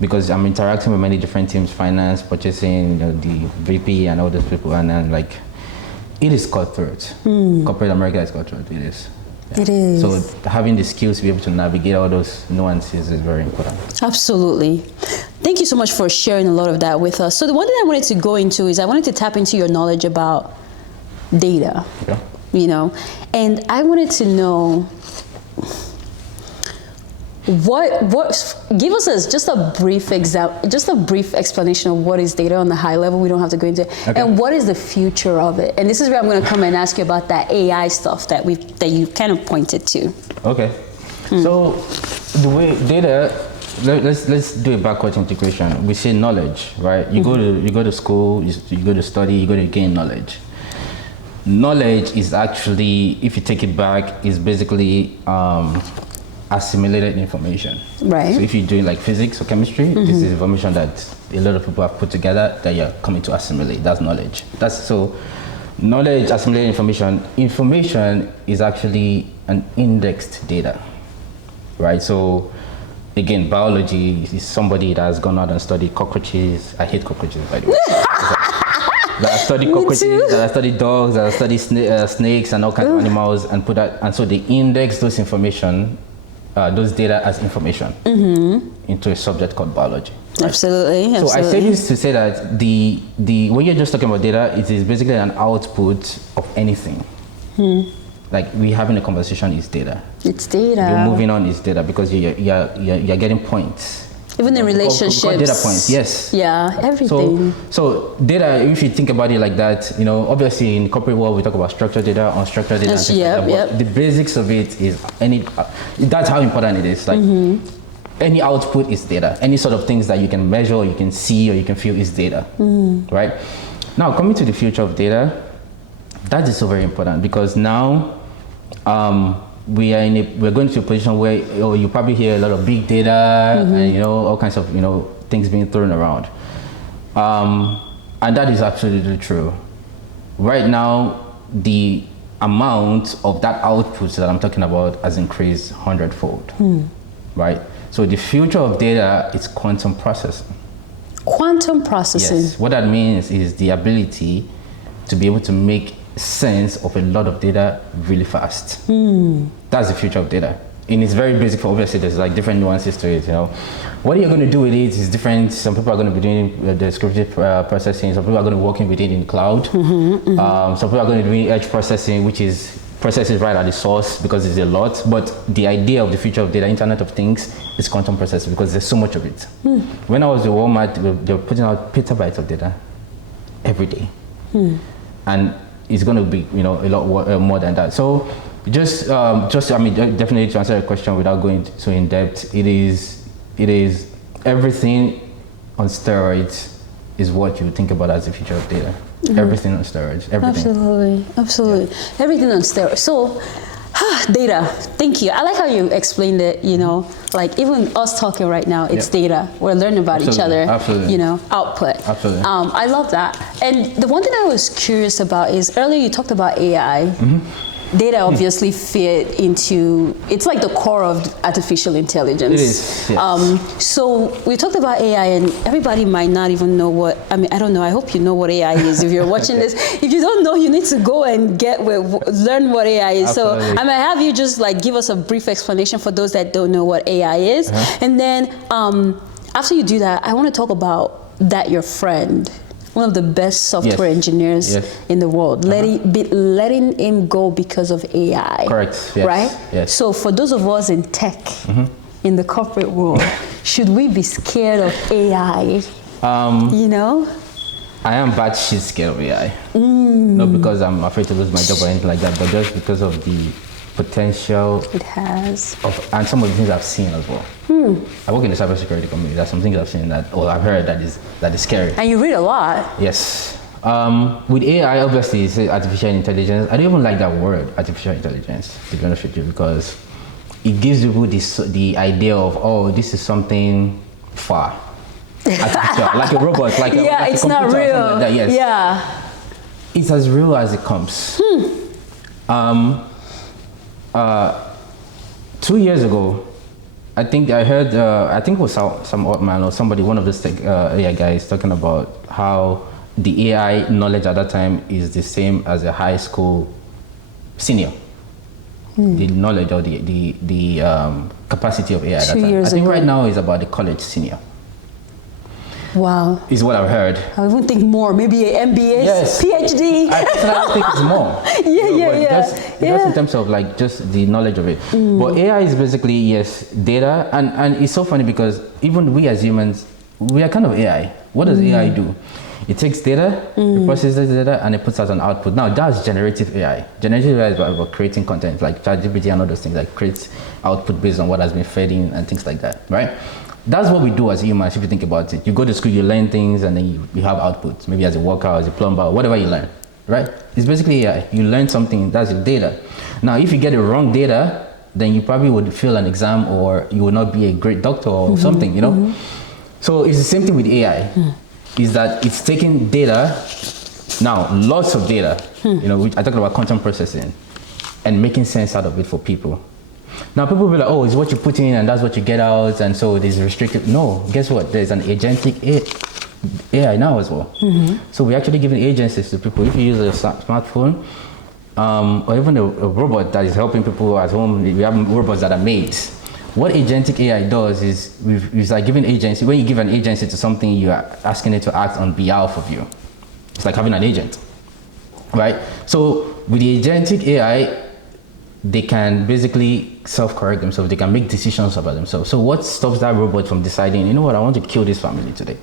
Because I'm interacting with many different teams, finance, purchasing, the VP and all those people, and then like, it is cutthroat. Corporate America is cutthroat, it is. Yeah. It is. So having the skills to be able to navigate all those nuances is very important. Absolutely. Thank you so much for sharing a lot of that with us. So the one thing I wanted to go into is I wanted to tap into your knowledge about data, and I wanted to know, give us just a brief explanation of what is data on the high level. We don't have to go into it. Okay. And what is the future of it? And this is where I'm going to come and ask you about that AI stuff that you kind of pointed to. Okay. So the way data, let's do a backward integration. We say knowledge, right? You go to school, you go to study, you go to gain knowledge. Knowledge is actually, if you take it back, is basically assimilated information. Right. So if you're doing like physics or chemistry, this is information that a lot of people have put together that you're coming to assimilate. That's knowledge. Knowledge, assimilated information. Information is actually an indexed data, right? So again, biology is somebody that has gone out and studied cockroaches. I hate cockroaches, by the way. That I studied cockroaches, that I studied dogs, that I studied snakes and all kinds of animals, and so they index those information, those data as information into a subject called biology. Right? Absolutely. So I say this to say that the when you're just talking about data, it is basically an output of anything. Like we having a conversation is data. It's data. You're moving on is data, because you're getting points. Even in relationships. Data points, yes. Yeah, everything. So data, if you think about it like that, obviously in corporate world we talk about structured data, unstructured data, and things like that, but the basics of it is that's how important it is. Like any output is data. Any sort of things that you can measure, or you can see, or you can feel is data, right? Now coming to the future of data, that is so very important, because now we're going to a position where you probably hear a lot of big data and all kinds of things being thrown around, and that is absolutely true. Right now, the amount of that output that I'm talking about has increased 100-fold, right? So the future of data is quantum processing. Quantum processing. Yes. What that means is the ability to be able to make sense of a lot of data really fast. That's the future of data. And it's very basic, for obviously there's like different nuances to it. What you're going to do with it is different. Some people are going to be doing descriptive processing. Some people are going to be working with it in the cloud. Some people are going to be doing edge processing, which is processes right at the source, because there's a lot. But the idea of the future of data, Internet of Things, is quantum processing, because there's so much of it. When I was at Walmart, they were putting out petabytes of data every day. And it's going to be, a lot more than that. So definitely to answer your question without going so in depth, it is everything on steroids is what you think about as the future of data. Everything on steroids, everything. Absolutely. Yeah. Everything on steroids. So Data. Thank you. I like how you explained it, you know, like even us talking right now, it's data. We're learning about each other, you know, output. Absolutely. I love that. And the one thing I was curious about is earlier you talked about AI. Data obviously fit into, it's like the core of artificial intelligence. It is, yes. So we talked about AI and everybody might not even know what, I mean, I don't know, I hope you know what AI is if you're watching this. If you don't know, you need to go and learn what AI is. Absolutely. So I might have you just like give us a brief explanation for those that don't know what AI is. And then after you do that, I want to talk about that your friend, one of the best software engineers in the world, letting him go because of AI. Correct. Yes. Right? Yes. So for those of us in tech, in the corporate world, should we be scared of AI? You know? I am bad shit scared of AI. Not because I'm afraid to lose my job or anything like that, but just because of the potential it has and some of the things I've seen as well. I work in the cybersecurity community. There's some things I've seen that, or I've heard that is scary. And you read a lot. Yes. With AI, obviously, it's artificial intelligence. I don't even like that word, artificial intelligence, to be honest with you, because it gives people the idea of, oh, this is something far. Artificial, like a robot, like a it's computer, not real. or something like that. Yes. Yeah. It's as real as it comes. 2 years ago, I think I heard, I think it was some odd man or somebody, one of the tech AI guys, talking about how the AI knowledge at that time is the same as a high school senior. The knowledge or the capacity of AI at that time. I think right now is about the college senior. Wow. Is what I've heard. I would think more, maybe an MBA, PhD. I think it's more. Just in terms of like just the knowledge of it. But AI is basically, yes, data. And it's so funny because even we as humans, we are kind of AI. What does AI do? It takes data, it processes data, and it puts out an output. Now, that's generative AI. Generative AI is about creating content, like ChatGPT and all those things, like creates output based on what has been fed in and things like that, right? That's what we do as humans, if you think about it. You go to school, you learn things, and then you have outputs, maybe as a worker, as a plumber, whatever you learn, right? It's basically AI. You learn something, that's your data. Now, if you get the wrong data, then you probably would fail an exam or you will not be a great doctor or something, you know? So it's the same thing with AI, is that it's taking data, now lots of data, you know, I talked about content processing and making sense out of it for people. Now people will be like, oh, it's what you put in and that's what you get out, and so it is restricted. No, guess what? There's an agentic AI now as well. So we're actually giving agencies to people. If you use a smartphone, or even a robot that is helping people at home, we have robots that are made. What agentic AI does is, it's like giving agency. When you give an agency to something, you are asking it to act on behalf of you. It's like having an agent, right? So with the agentic AI, they can basically self-correct themselves. They can make decisions about themselves. So what stops that robot from deciding, you know what, I want to kill this family today?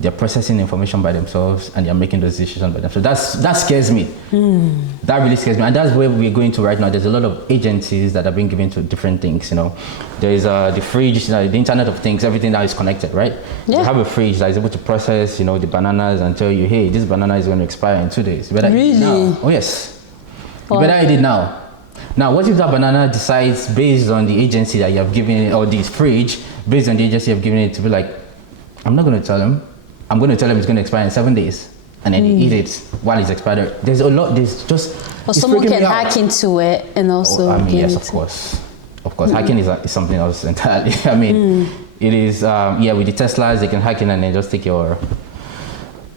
They're processing information by themselves and they're making those decisions by themselves. That scares me. That really scares me. And that's where we're going to right now. There's a lot of agencies that are being given to different things, you know. There is the fridge, the Internet of Things, everything that is connected, right? Yeah. You have a fridge that is able to process, you know, the bananas and tell you, hey, this banana is going to expire in 2 days. You better eat it now. Oh, yes. You better eat it now. Now, what if that banana decides, based on the agency that you have given it, or this fridge, based on the agency you have given it, to be like, I'm not going to tell him. I'm going to tell him it's going to expire in 7 days, and then he eat it while it's expired. There's a lot. There's just. Or someone can hack into it and also. Yes, of course. Of course, hacking is something else entirely. I mean, it is. With the Teslas, they can hack in and then just take your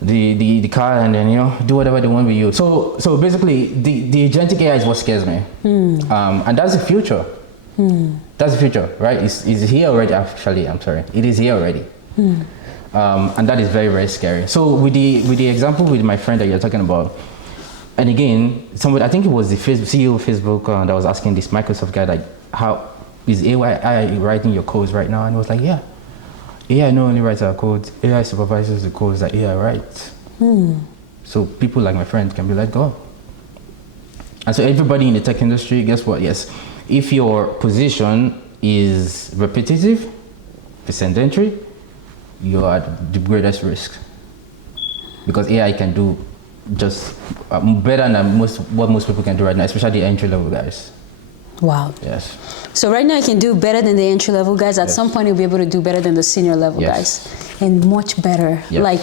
the car and then, you know, do whatever they want with you. So basically, the agentic AI is what scares me, and that's the future. That's the future, right? It's here already. Actually, I'm sorry, it is here already. And that is very, very scary. So with the example with my friend that you're talking about, and again, somebody, I think it was the CEO of Facebook that was asking this Microsoft guy, like, how is AI writing your codes right now? And he was like, yeah, AI not only writes our codes, AI supervises the codes that AI writes. So people like my friend can be let go. And so everybody in the tech industry, guess what? Yes, if your position is repetitive, sedentary, you are at the greatest risk, because AI can do just better than what most people can do right now, especially the entry-level guys. Wow. Yes. So right now you can do better than the entry level guys. At some point you'll be able to do better than the senior level guys. And much better. Yes. Like,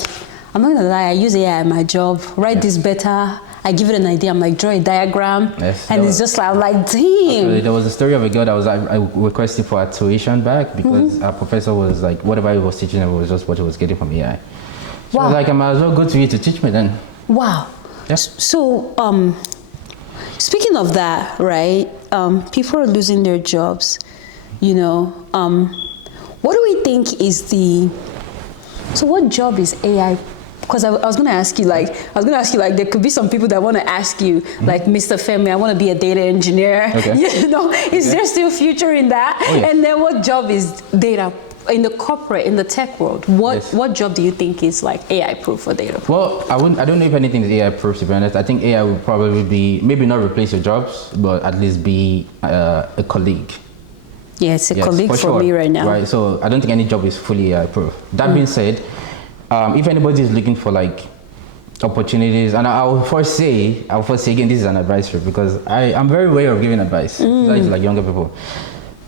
I'm not gonna lie, I use AI in my job. Write this better. I give it an idea. I'm like, draw a diagram. Yes. And it's just like, I'm like, damn. There was a story of a girl that was I requested for her tuition back because our professor was like, whatever he was teaching her was just what he was getting from AI. So I was like, I might as well go to you to teach me then. Wow. Yes. So, speaking of that, right? People are losing their jobs. You know, what do we think is the? So, what job is AI? Because I was going to ask you, like, there could be some people that want to ask you, like, Mr. Femi, I want to be a data engineer. Okay. You know, is there still future in that? Oh, yes. And then, what job is data? In the corporate, in the tech world, what job do you think is like AI proof or data proof? Well, I don't know if anything is AI proof, to be honest. I think AI will probably be, maybe not replace your jobs, but at least be a colleague. Yeah, it's a colleague for sure. Me right now. Right, so I don't think any job is fully AI proof. That being said, if anybody is looking for like opportunities, and I will first say again, this is an advisory because I'm very aware of giving advice, like younger people.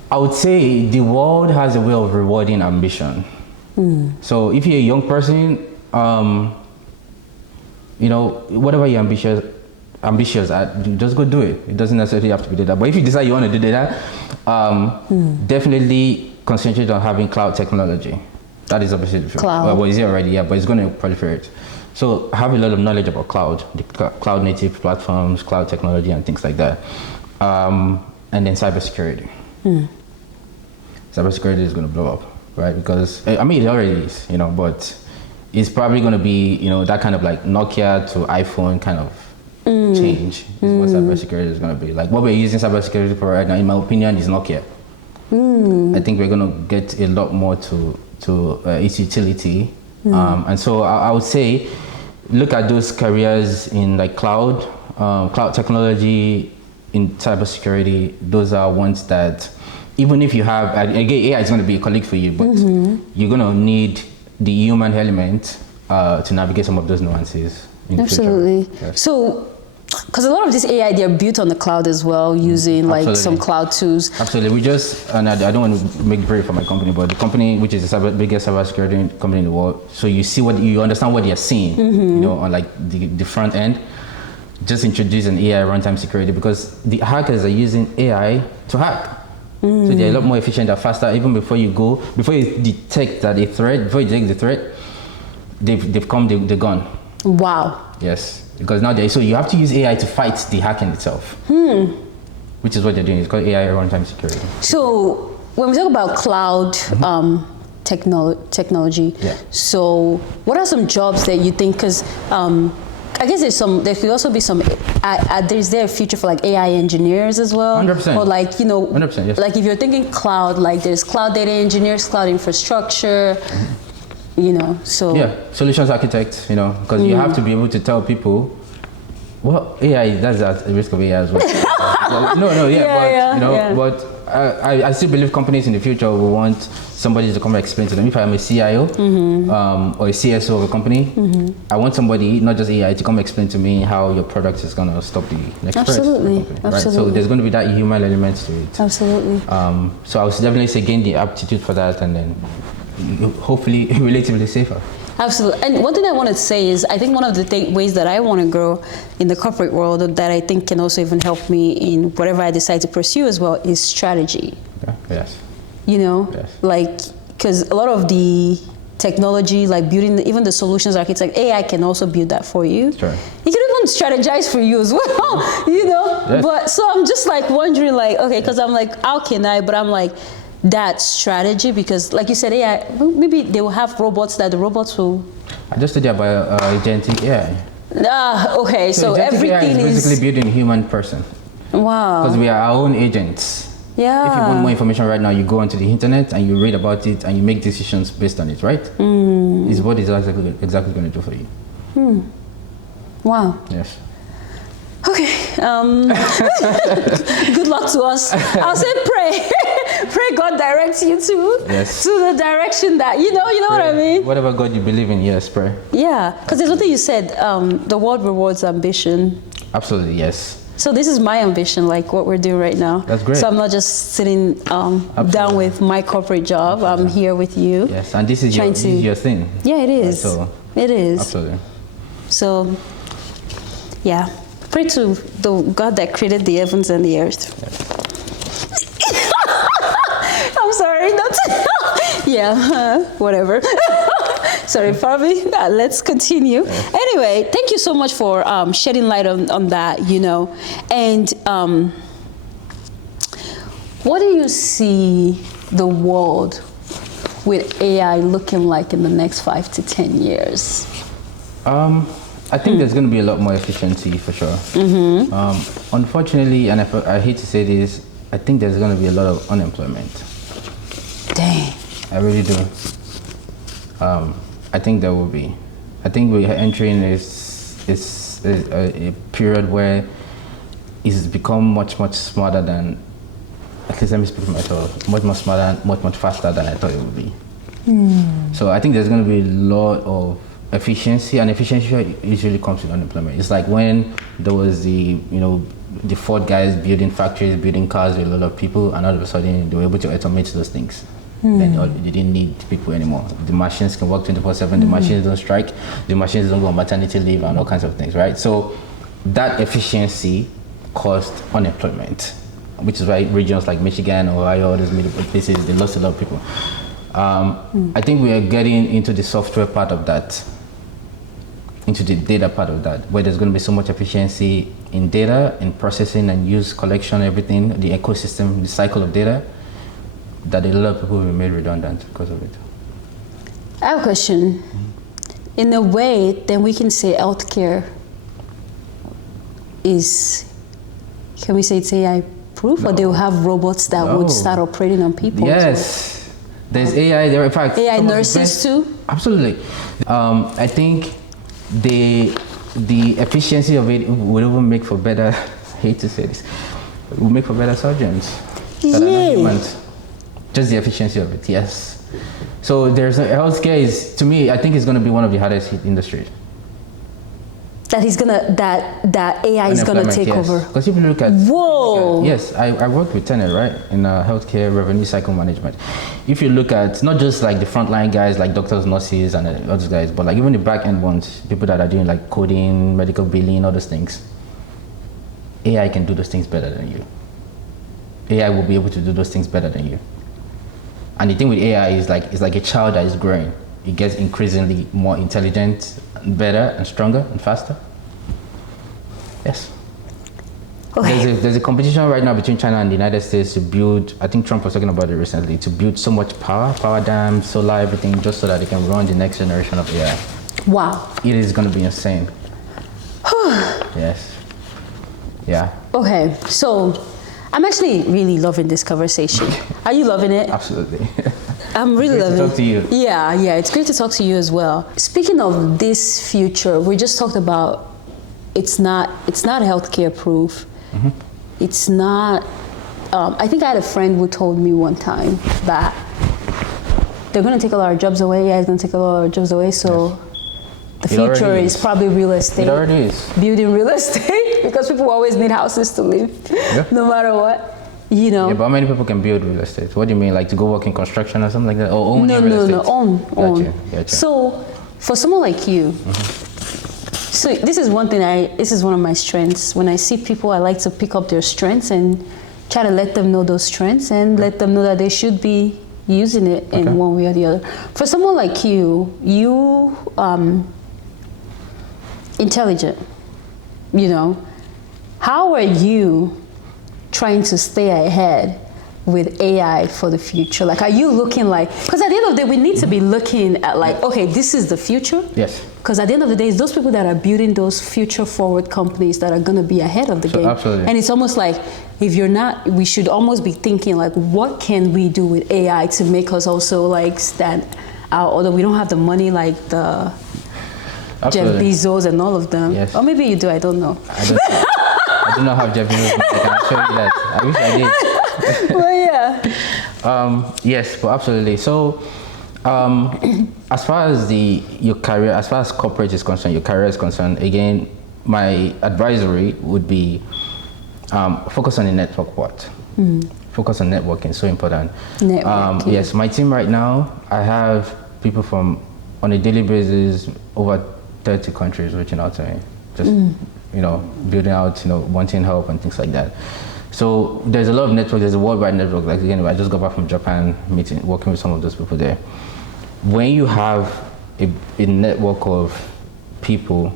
I would say the world has a way of rewarding ambition. So if you're a young person, you know, whatever you're ambitious at, you just go do it. It doesn't necessarily have to be data. But if you decide you want to do data, definitely concentrate on having cloud technology. That is obviously the future. Well, it's here already, but it's going to proliferate. So have a lot of knowledge about cloud, the cloud native platforms, cloud technology, and things like that. And then cybersecurity. Cybersecurity is going to blow up, right? Because I mean, it already is, you know, but it's probably going to be, you know, that kind of like Nokia to iPhone kind of change is what cybersecurity is going to be. Like what we're using cybersecurity for right now, in my opinion, is Nokia. I think we're going to get a lot more to its utility, and so I would say, look at those careers in like cloud technology, in cybersecurity. Those are ones that, even if you have, again, AI is going to be a colleague for you, but you're going to need the human element to navigate some of those nuances in the future. Yes. So, because a lot of this AI, they're built on the cloud as well, using like some cloud tools. Absolutely. We just, and I don't want to make brave for my company, but the company, which is the biggest cybersecurity company in the world, so you see you understand what you're seeing, you know, on like the front end. Just introduce an AI runtime security, because the hackers are using AI to hack. So they're a lot more efficient and faster. Even before you detect that a threat, before you detect the threat, they've come, they're gone. Wow. Yes. Because now so you have to use AI to fight the hacking itself, which is what they're doing. It's called AI runtime security. So when we talk about cloud technology, so what are some jobs that you think? Because I guess there could also be some. Is there a future for like AI engineers as well? 100%. Or like, you know, 100%, yes. Like if you're thinking cloud, like there's cloud data engineers, cloud infrastructure. You know, so solutions architects, you know, because you have to be able to tell people, well, AI, that's at the risk of AI as well. But I still believe companies in the future will want somebody to come and explain to them. If I'm a CIO or a CSO of a company, I want somebody, not just AI, to come explain to me how your product is going to stop the next threat. Absolutely. Right? So there's going to be that human element to it. Absolutely. So I would definitely say gain the aptitude for that, and then hopefully relatively safer. Absolutely. And one thing I want to say is, I think one of the ways that I want to grow in the corporate world that I think can also even help me in whatever I decide to pursue as well is strategy. Okay. Yes. You know, like, because a lot of the technology, like building, even the solutions architect, AI can also build that for you. Sure. It can even strategize for you as well, you know? Yes. But so I'm just like wondering, like, okay, because I'm like, how can I? But I'm like, that strategy, because like you said, AI, maybe they will have robots that the robots will. I just studied about agentic AI. Okay, so everything AI is basically building a human person. Wow. Because we are our own agents. Yeah. If you want more information right now, you go onto the internet and you read about it and you make decisions based on it, right? Is what is exactly going to do for you. Wow. Yes. Okay. Good luck to us. I'll say pray. Pray God directs you to the direction that you know what I mean. Whatever God you believe in, yes, pray. Yeah, because there's one thing you said. The world rewards ambition. Absolutely, yes. So this is my ambition, like what we're doing right now. That's great. So I'm not just sitting down with my corporate job. I'm here with you. Yes, and this is your thing. Yeah, it is. So, it is. Absolutely. So, yeah. Pray to the God that created the heavens and the earth. Yes. I'm sorry. Whatever. Sorry, Fabi. Let's continue. Anyway, thank you so much for shedding light on that, And what do you see the world with AI looking like in the next 5 to 10 years? I think there's going to be a lot more efficiency for sure. Unfortunately, and I hate to say this, I think there's going to be a lot of unemployment. Dang. I really do. I think there will be. I think we're entering a period where it's become much smarter than, at least let me speak for myself, much more smarter, much faster than I thought it would be. So I think there's going to be a lot of efficiency, and efficiency usually comes with unemployment. It's like when there was the Ford guys building factories, building cars with a lot of people, and all of a sudden they were able to automate those things. Then you didn't need people anymore. The machines can work 24/7. The machines don't strike. The machines don't go on maternity leave and all kinds of things, right? So that efficiency caused unemployment, which is why regions like Michigan, Ohio, all these middle places, they lost a lot of people. I think we are getting into the software part of that, into the data part of that, where there's going to be so much efficiency in data, in processing and use collection, everything, the ecosystem, the cycle of data, that a lot of people will be made redundant because of it. I have a question. In a way, then we can say healthcare is, can we say it's AI proof, or they will have robots that would start operating on people? Yes, there's AI there. In fact, AI nurses too? Absolutely. I think the efficiency of it will even make for better, I hate to say this, it will make for better surgeons that are not humans. Just the efficiency of it, yes. So healthcare is, to me, I think it's going to be one of the hardest hit industries. That AI is going to take over. Because if you look at, yes, I work with Tenet, right, in healthcare revenue cycle management. If you look at not just like the frontline guys like doctors, nurses, and all those guys, but like even the back end ones, people that are doing like coding, medical billing, all those things, AI can do those things better than you. AI will be able to do those things better than you. And the thing with AI is like, it's like a child that is growing. It gets increasingly more intelligent, better, and stronger, and faster. Yes. Okay. There's a competition right now between China and the United States to build, I think Trump was talking about it recently, to build so much power dams, solar, everything, just so that they can run the next generation of AI. Wow. It is going to be insane. Yes. Yeah. Okay, so I'm actually really loving this conversation. Are you loving it? Absolutely. I'm really loving it. It's great to talk to you. Yeah, it's great to talk to you as well. Speaking of this future, we just talked about it's not healthcare proof. It's not. I think I had a friend who told me one time that they're going to take a lot of jobs away. Yeah, it's going to take a lot of jobs away. So the future is probably real estate. It already is. Building real estate, because people always need houses to live, no matter what. Yeah, but how many people can build real estate? What do you mean, like to go work in construction or something like that? Or own real estate? No, own. Gotcha. So for someone like you, so this is one of my strengths. When I see people, I like to pick up their strengths and try to let them know those strengths and let them know that they should be using it in one way or the other. For someone like you, intelligent, how are you trying to stay ahead with AI for the future? Like, are you looking like, because at the end of the day, we need to be looking at like, okay, this is the future. Yes. Because at the end of the day, it's those people that are building those future forward companies that are going to be ahead of the game. Absolutely. And it's almost like, if you're not, we should almost be thinking like, what can we do with AI to make us also like stand out? Although we don't have the money like the Jeff Bezos and all of them. Yes. Or maybe you do, I don't know. I do not have Jeff Bezos, but I can show you that. I wish I did. Well, yeah. Yes, but absolutely. So, as far as your career, as far as corporate is concerned, your career is concerned, again, my advisory would be Focus on the network part. Focus on networking, so important. Networking. Yes, my team right now, I have people from, on a daily basis, over 30 countries reaching out to me. Just, building out, wanting help and things like that. So there's a lot of network, there's a worldwide network. Like again, I just got back from Japan, working with some of those people there. When you have a network of people,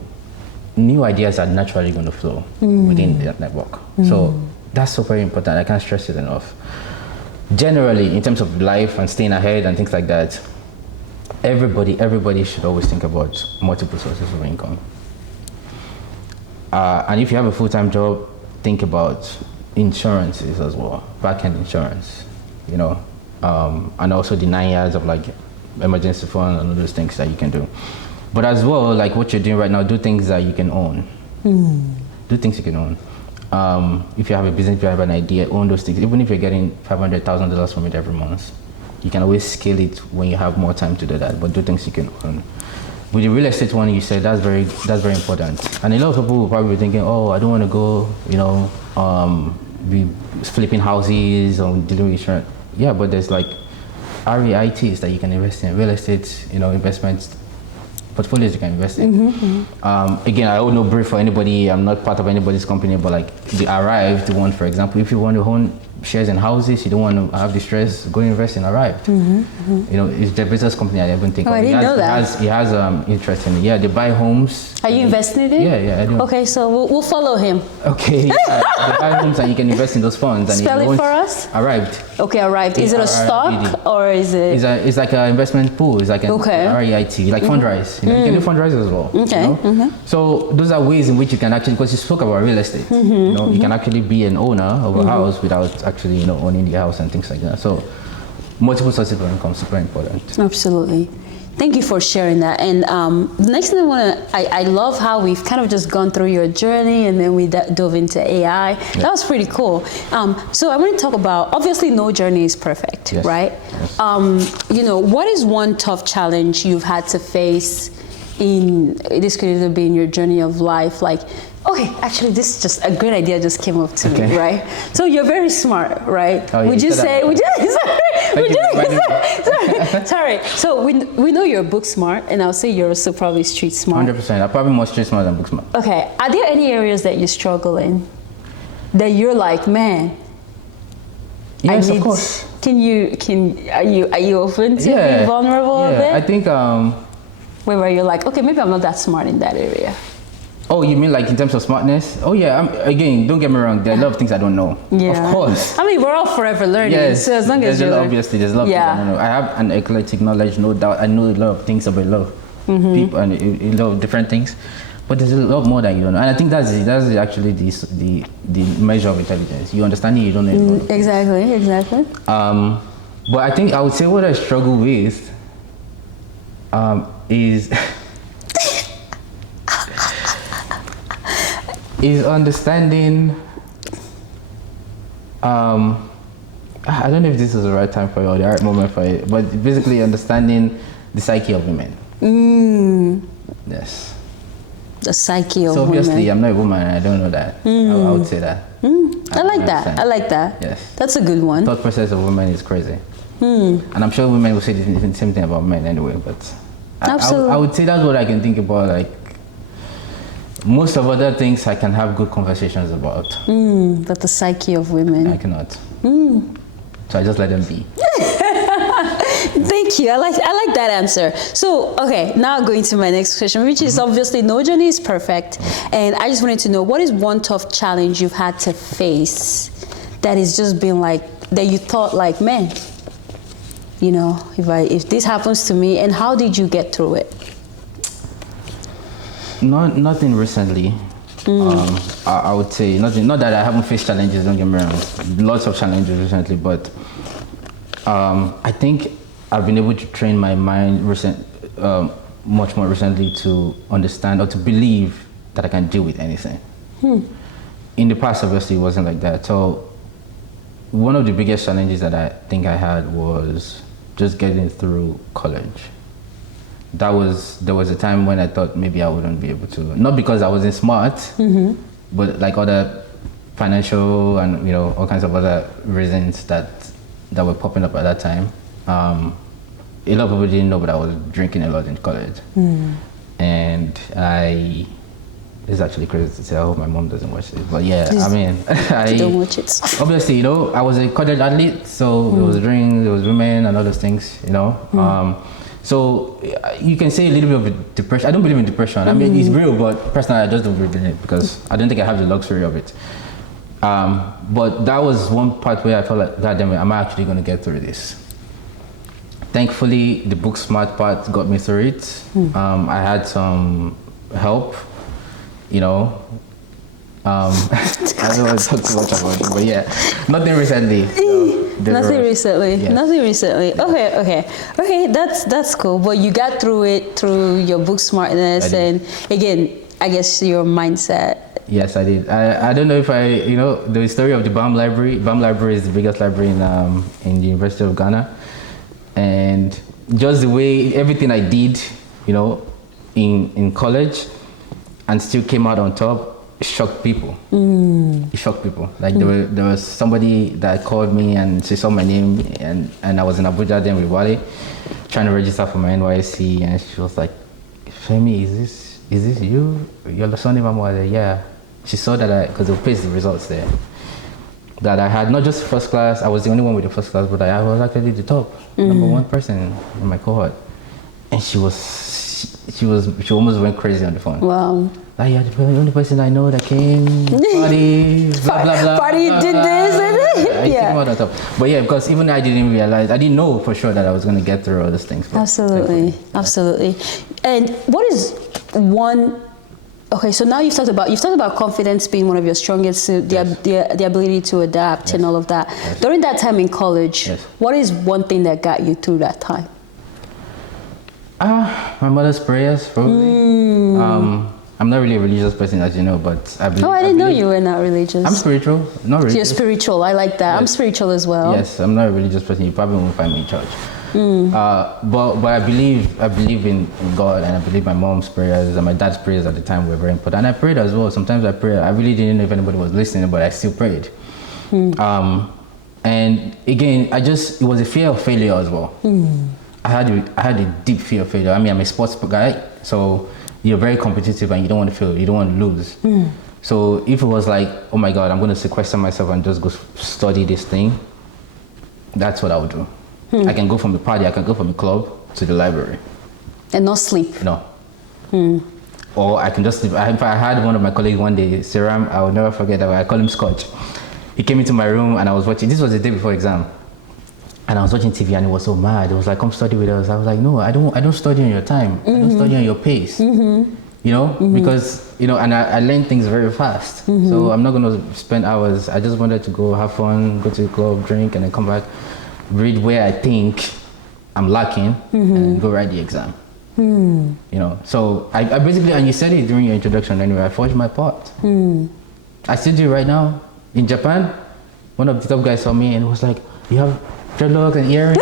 new ideas are naturally going to flow within that network. So that's so very important. I can't stress it enough. Generally, in terms of life and staying ahead and things like that, everybody should always think about multiple sources of income. And if you have a full-time job, think about insurances as well, back-end insurance, and also the 9 years of like emergency fund and all those things that you can do. But as well, like what you're doing right now, do things that you can own. Do things you can own. If you have a business, if you have an idea, own those things. Even if you're getting $500,000 from it every month, you can always scale it when you have more time to do that. But do things you can own. With the real estate one, you said that's very important. And a lot of people will probably be thinking, oh, I don't want to go, be flipping houses or dealing with insurance. Yeah, but there's like REITs that you can invest in, real estate, investments, portfolios you can invest in. Again, I hold no brief for anybody. I'm not part of anybody's company, but like the Arrived one, for example, if you want to own shares in houses, you don't want to have the stress, go invest in Arrived. It's the business company I even think of. I didn't know that. It has interest in it. Yeah, they buy homes. Are you investing in it? Yeah, I do. Okay, so we'll follow him. Okay, they buy homes and you can invest in those funds. And Spell it for us. Arrived. Okay, Arrived. Is it a stock or is it? It's like an investment pool. It's like an REIT, like fundraise. You can do fundraise as well. Okay. So those are ways in which you can actually, because you spoke about real estate, you can actually be an owner of a house without actually, owning the house and things like that. So multiple sources of income, super important. Absolutely. Thank you for sharing that. And the next thing I love how we've kind of just gone through your journey and then we dove into AI. That was pretty cool. So I want to talk about, obviously no journey is perfect, right? Yes. What is one tough challenge you've had to face this could either be in your journey of life, like, okay, actually, this is just a great idea just came up to me, right? So you're very smart, right? Oh, yeah, sorry. So we know you're book smart, and I'll say you're also probably street smart. 100%. I'm probably more street smart than book smart. Okay. Are there any areas that you struggle in that you're like, man? Yes, of course. Are you open to being vulnerable a bit? I think. Where you're like, okay, maybe I'm not that smart in that area. Oh, you mean like in terms of smartness? Oh yeah, again, don't get me wrong, there are a lot of things I don't know. Yeah. Of course. I mean, we're all forever learning, so as long as you're obviously, there's a lot of things I don't know. I have an eclectic knowledge, no doubt. I know a lot of things about a lot of people and a lot of different things, but there's a lot more that you don't know. And I think that's actually the measure of intelligence. You understand it, you don't know. Exactly. But I think I would say what I struggle with is understanding. I don't know if this is the right time for it or the right moment for it, but basically understanding the psyche of women. Yes. The psyche of women. So obviously, I'm not a woman, and I don't know that. I would say that. I like that. Yes. That's a good one. Thought process of women is crazy. And I'm sure women will say the same thing about men anyway, but I would say that's what I can think about. Like, most of other things I can have good conversations about. But the psyche of women. I cannot. So I just let them be. Thank you. I like that answer. So, okay, now going to my next question, which is obviously no journey is perfect. And I just wanted to know, what is one tough challenge you've had to face that has just been like, that you thought like, man, if this happens to me, and how did you get through it? Nothing recently. I would say nothing. Not that I haven't faced challenges. Don't get me wrong. Lots of challenges recently, but I think I've been able to train my mind much more recently to understand or to believe that I can deal with anything. In the past, obviously, it wasn't like that. So one of the biggest challenges that I think I had was just getting through college. There was a time when I thought maybe I wouldn't be able to, not because I wasn't smart, but like other financial and, you know, all kinds of other reasons that were popping up at that time. A lot of people didn't know, but I was drinking a lot in college. And it's actually crazy to say. I hope my mom doesn't watch it. But yeah, I mean, I don't watch it. Obviously, you know, I was a college athlete, so there was drinks, there was women, and all those things, you know. So you can say a little bit of a depression. I don't believe in depression. I mean, it's real, but personally, I just don't believe in it because I don't think I have the luxury of it. But that was one part where I felt like, God damn it, am I actually going to get through this? Thankfully, the book smart part got me through it. I had some help, you know. I don't want to talk too much about it, but yeah, nothing recently. Nothing recently. Yes. Nothing recently. Okay. That's cool. But you got through it through your book smartness and again, I guess your mindset. Yes, I did. I don't know if you know the story of the BAM Library. BAM Library is the biggest library in the University of Ghana, and just the way everything I did, you know, in college, and still came out on top. Shocked people. It shocked people. Like there was somebody that called me and she saw my name and I was in Abuja then with Wale trying to register for my NYSC and she was like, Femi, is this you? You're the son of Amoo? I said, yeah. She saw that because they placed the results there. That I had not just first class, I was the only one with the first class, but I was actually the top, number one person in my cohort. And she almost went crazy on the phone. Wow. Like, you're the only person I know that came, party, blah, blah, blah. Party blah, did blah, this blah. Yeah. But yeah, because even I didn't realize, I didn't know for sure that I was going to get through all those things. Absolutely. And what is one, okay, so now you've talked about confidence being one of your strongest, the ability to adapt and all of that. Yes. During that time in college, what is one thing that got you through that time? My mother's prayers, probably. I'm not really a religious person, as you know, but I believe. Oh, I didn't know you were not religious. I'm spiritual, not religious. You're spiritual. I like that. Yes. I'm spiritual as well. Yes, I'm not a religious person. You probably won't find me in church. But I believe in God, and I believe my mom's prayers and my dad's prayers at the time were very important. And I prayed as well. Sometimes I prayed. I really didn't know if anybody was listening, but I still prayed. And again, it was a fear of failure as well. I had a deep fear of failure. I mean, I'm a sports guy, so you're very competitive and you don't want to fail, you don't want to lose. So if it was like, oh my God, I'm going to sequester myself and just go study this thing, that's what I would do. I can go from the party, I can go from the club to the library. And not sleep? No. Or I can just sleep. I had one of my colleagues one day, Siram, I will never forget that, I call him Scotch. He came into my room and I was watching, this was the day before exam. And I was watching TV and he was so mad. He was like, come study with us. I was like, no, I don't study on your time. I don't study on your pace. You know, because, you know, and I learned things very fast. So I'm not going to spend hours. I just wanted to go have fun, go to the club, drink, and then come back, read where I think I'm lacking, and then go write the exam. You know, so I basically, and you said it during your introduction anyway, I forged my part. I still do it right now. In Japan, one of the top guys saw me and was like, you have dreadlocks and earrings.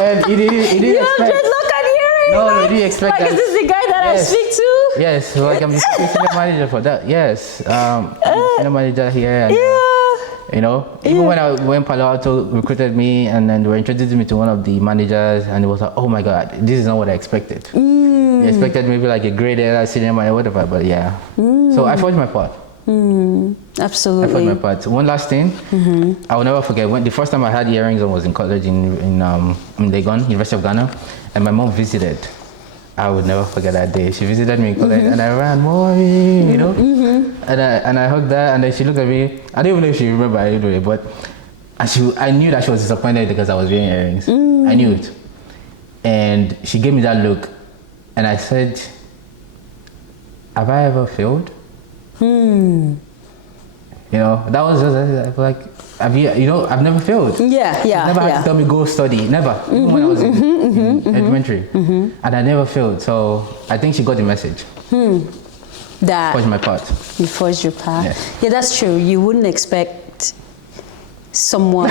and he didn't expect. You have dreadlock and earrings? No, he didn't expect that. Is this the guy that I speak to? Yes, like I'm the senior manager for that. Yes, I'm the senior manager here. And, you know, even when Palo Alto recruited me and then they were introducing me to one of the managers and it was like, oh my God, this is not what I expected. They expected maybe like a grade A senior manager, whatever, but yeah. So I forged my part. Absolutely. I forged my part. One last thing, I will never forget, when the first time I had earrings on was in college in Legon, University of Ghana, and my mom visited. I would never forget that day. She visited me in college and I ran, Mommy, you know? And I hugged her and then she looked at me. I don't even know if she remembered anyway, but I knew that she was disappointed because I was wearing earrings. I knew it. And she gave me that look and I said, have I ever failed? You know, that was just like, I've never failed. Never had to tell me go study, never. Even when I was in elementary. And I never failed. So I think she got the message. That forged my part. You forged your path. Yes. Yeah, that's true. You wouldn't expect someone.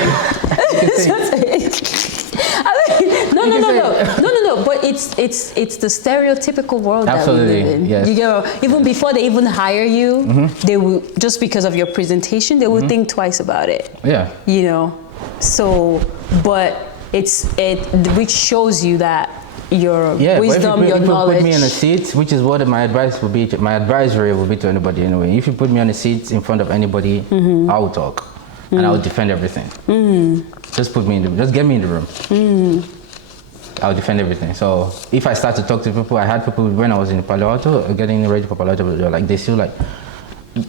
No. But it's the stereotypical world that we live in. Yes. You know, even before they even hire you, they will, just because of your presentation, they will think twice about it. Yeah. You know, so but which shows you that your wisdom, your knowledge. If you put me in a seat, which is what my advice would be, my advisory will be to anybody anyway. If you put me on a seat in front of anybody, I will talk and I will defend everything. Just put me just get me in the room. I'll defend everything. So if I start to talk to people, I had people when I was in Palo Alto, getting ready for Palo Alto, like they still like,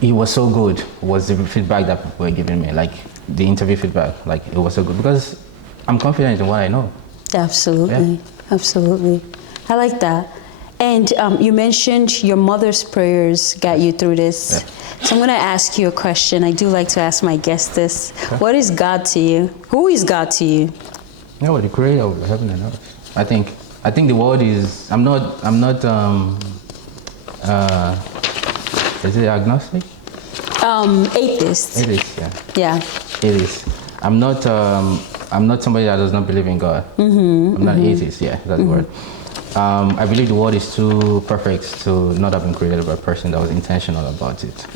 it was so good, was the feedback that people were giving me, like the interview feedback, like it was so good because I'm confident in what I know. Absolutely. Yeah. Absolutely. I like that. And you mentioned your mother's prayers got you through this. Yeah. So I'm going to ask you a question. I do like to ask my guests this. Okay. What is God to you? Who is God to you? Yeah, well, the creator of heaven and earth. I think the word is, I'm not is it agnostic? Atheist. Atheist, yeah. Yeah. Atheist. I'm not somebody that does not believe in God. I'm not atheist, yeah, that's the word. I believe the world is too perfect to not have been created by a person that was intentional about it.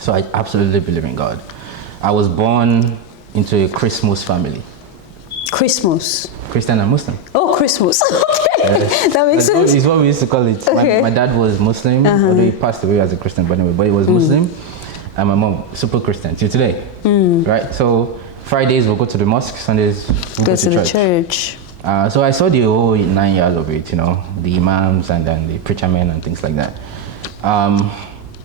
So I absolutely believe in God. I was born into a Christmas family. Christmas? Christian and Muslim. Oh, Christmas. Okay. That makes sense. It's what we used to call it. Okay. My dad was Muslim, although he passed away as a Christian, but he was Muslim. And my mom, super Christian, till today. Right? So Fridays we'll go to the mosque, Sundays we'll go to the church. So I saw the whole 9 years of it, you know, the imams and then the preacher men and things like that.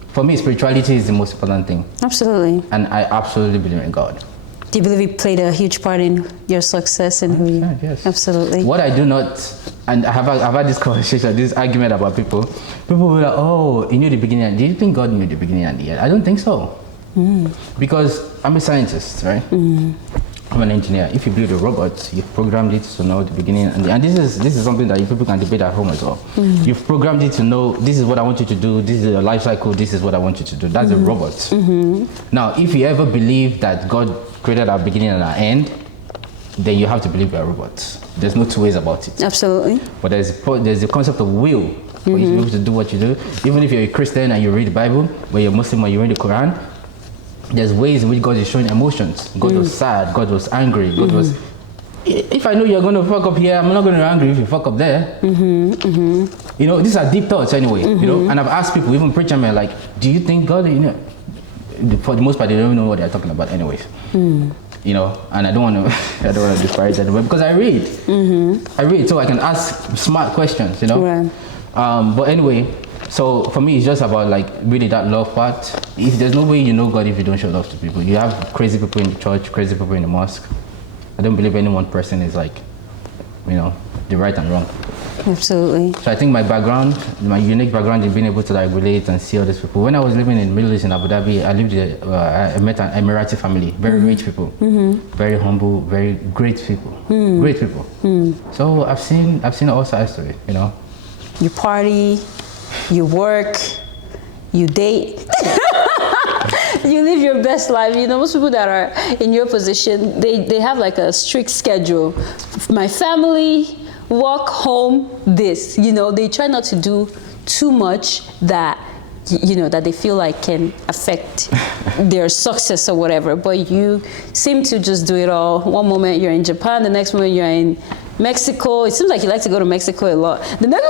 For me, spirituality is the most important thing. Absolutely. And I absolutely believe in God. Do you believe it played a huge part in your success and who you are? Yes. Absolutely. What I do not, and I've had this conversation, this argument about people will be like, oh, he knew the beginning and do you think God knew the beginning and the end? I don't think so. Because I'm a scientist, right? I'm an engineer. If you build a robot, you've programmed it to know the beginning and the end. And this is something that people can debate at home as well. You've programmed it to know this is what I want you to do, this is a life cycle, this is what I want you to do. That's a robot. Now, if you ever believe that God created our beginning and our end, then you have to believe we're robots. There's no two ways about it. Absolutely. But there's the concept of will for you to be able to do what you do. Even if you're a Christian and you read the Bible, but you're Muslim and you read the Quran, there's ways in which God is showing emotions. God was sad, God was angry, God was... If I know you're going to fuck up here, I'm not going to be angry if you fuck up there. You know, these are deep thoughts anyway, you know. And I've asked people, even preacher men, like, do you think God, you know, for the most part, they don't even know what they're talking about anyways. You know, and I don't want to disparage anyone because I read. I read so I can ask smart questions, you know. Right. But anyway, so for me, it's just about like really that love part. If there's no way you know God if you don't show love to people. You have crazy people in the church, crazy people in the mosque. I don't believe any one person is like, you know, the right and wrong. Absolutely. So I think my background, my unique background in being able to like relate and see all these people. When I was living in the Middle East in Abu Dhabi, I met an Emirati family, very rich people, very humble, very great people, great people. So I've seen all sides to it, you know. You party, you work, you date. You live your best life. You know, most people that are in your position, they have like a strict schedule. My family, walk home, this, you know, they try not to do too much that, you know, that they feel like can affect their success or whatever. But you seem to just do it all. One moment you're in Japan, the next moment you're in Mexico. It seems like you like to go to Mexico a lot. The next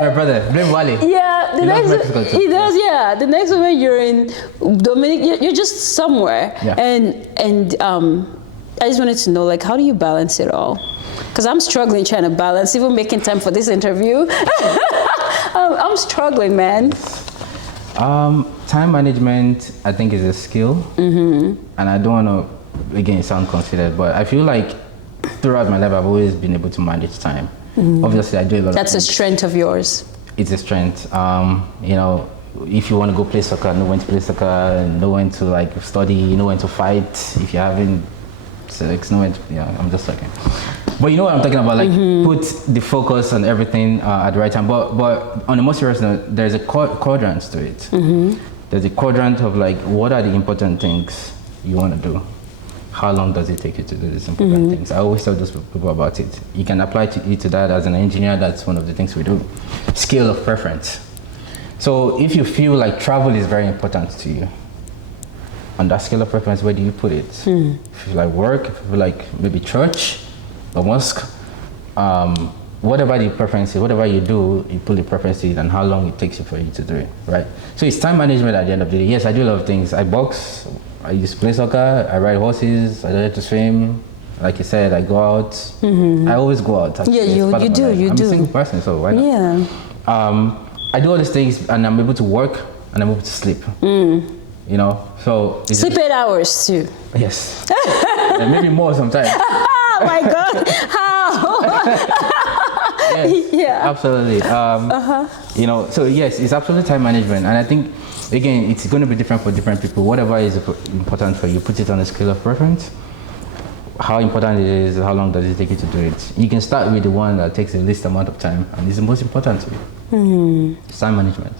my brother, Blame Wale. Yeah, the next he does. Yeah, the next moment you're in Dominic. You're just somewhere. Yeah. And I just wanted to know, like, how do you balance it all? Because I'm struggling trying to balance, even making time for this interview. I'm struggling, man. Time management, I think, is a skill. And I don't want to, again, sound considered, but I feel like throughout my life, I've always been able to manage time. Obviously, I do a lot of things. That's a strength of yours. It's a strength. You know, if you want to go play soccer, know when to play soccer, know when to like study, know when to fight. If you're having sex, know when to, yeah, I'm just talking. But you know what I'm talking about, like put the focus on everything at the right time. But on a more serious note, there's a quadrant to it. There's a quadrant of like, what are the important things you want to do? how long does it take you to do these important things? I always tell those people about it. You can apply to that as an engineer. That's one of the things we do. Scale of preference. So if you feel like travel is very important to you, on that scale of preference, where do you put it? If you feel like work, if you feel like maybe church or mosque, whatever the preference is, whatever you do, you put the preference in and how long it takes you for you to do it, right? So it's time management at the end of the day. Yes, I do a lot of things. I box, I used to play soccer, I ride horses, I like to swim. Like you said, I go out. I always go out. Actually. Yeah, you do. I'm a single person, so why not? Yeah. I do all these things and I'm able to work and I'm able to sleep. You know, so sleep 8 hours too. Yes. And maybe more sometimes. Oh my God! How? Yes, yeah. Absolutely. You know, so yes, it's absolutely time management, and I think again, it's going to be different for different people. Whatever is important for you, put it on a scale of preference. How important it is, how long does it take you to do it? You can start with the one that takes the least amount of time, and is the most important to you. It's time management.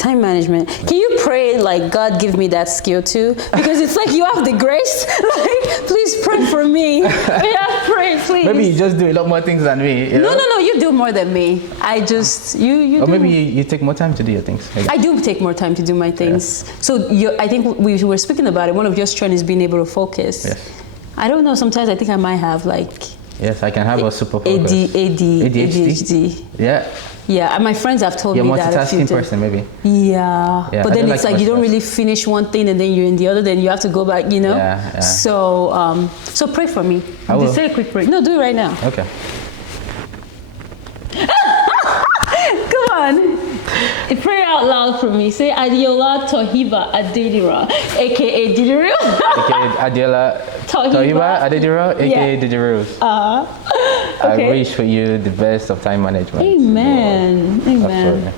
Time management. Can you pray like God give me that skill too? Because it's like you have the grace. Like, please pray for me. Yeah, pray, please. Maybe you just do a lot more things than me. You know? No. You do more than me. I just you. Or maybe you take more time to do your things. I do take more time to do my things. Yeah. So I think we were speaking about it. One of your strengths is being able to focus. Yes. I don't know. Sometimes I think I might have like. Yes, I can have a super focus. ADHD. Yeah. Yeah, and my friends have told me that. You're a multitasking person, maybe. Yeah. But then it's like you don't really finish one thing and then you're in the other, then you have to go back, you know? Yeah. So, so pray for me. I will. Say a quick prayer. No, do it right now. Okay. Come on. Pray out loud for me. Say Adiola Tohiba Adedira, aka Dederils. aka Adiola Tohiba Adedira, aka Dederils. Okay. I wish for you the best of time management. Amen. Amen. Absolutely.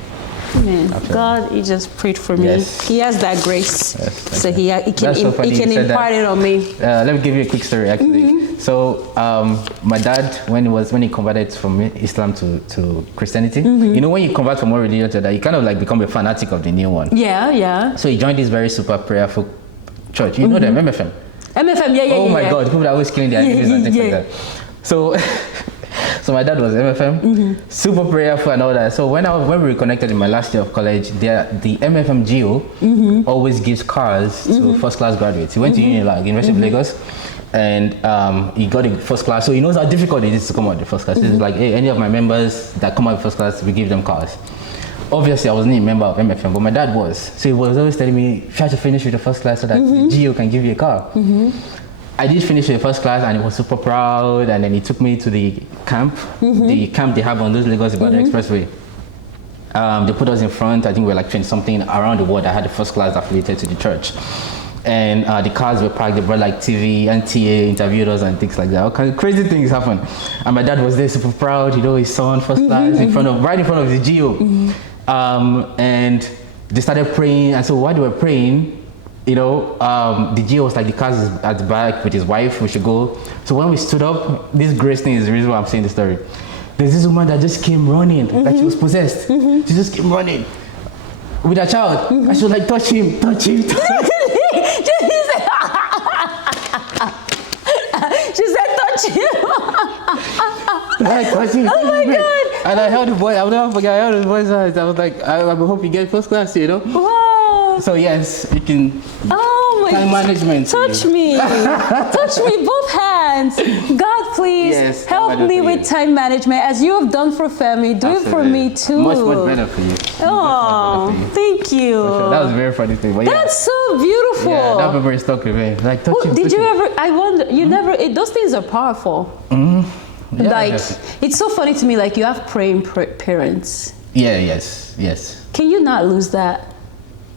Amen. Absolutely. God, He just prayed for me. Yes. He has that grace. Yes. So he can impart it on me. Let me give you a quick story actually. So my dad, when he converted from Islam to Christianity, you know, when you convert from one religion to that, you kind of like become a fanatic of the new one. Yeah. So he joined this very super prayerful church. You know them, MFM. MFM, yeah. Oh my God, people are always killing their enemies and things like that. So my dad was MFM, super prayerful and all that. So when we reconnected in my last year of college, the MFM Geo always gives cars to first class graduates. He went to University of Lagos, and he got a first class. So he knows how difficult it is to come out the first class. It's like, hey, any of my members that come out first class, we give them cars. Obviously, I wasn't a member of MFM, but my dad was. So he was always telling me, try to finish with the first class so that the Geo can give you a car. I did finish with the first class and he was super proud, and then he took me to the camp, the camp they have on those Lagos Ibadan Expressway. They put us in front. I think we were like 20 something around the world. I had the first class affiliated to the church. And the cars were parked, they brought like TV, NTA, interviewed us and things like that. All kinds of crazy things happened. And my dad was there super proud, you know, his son first class right in front of the Geo. And they started praying, and so while they were praying, you know, the Geo was like, the car is at the back with his wife, we should go. So when we stood up, this grace thing is the reason why I'm saying the story. There's this woman that just came running, like she was possessed. She just came running with a child. And she was like, touch him. She said, touch him. Oh my God. And I held the boy, I'll never forget, I held the boy's eyes. I was like, I hope you get first class, you know? Wow. So yes, you can. Oh my time management. Touch me. Touch me, both hands. God, please help me with time management as you have done for Femi. Do it for me too. Much better for you. Oh, thank you. Sure. That was a very funny thing. But that's so beautiful. Yeah, that memory stuck with me. Like, touch him, did you ever? I wonder. You never. Those things are powerful. Yeah, like it's so funny to me. Like you have praying parents. Yeah. Yes. Can you not lose that?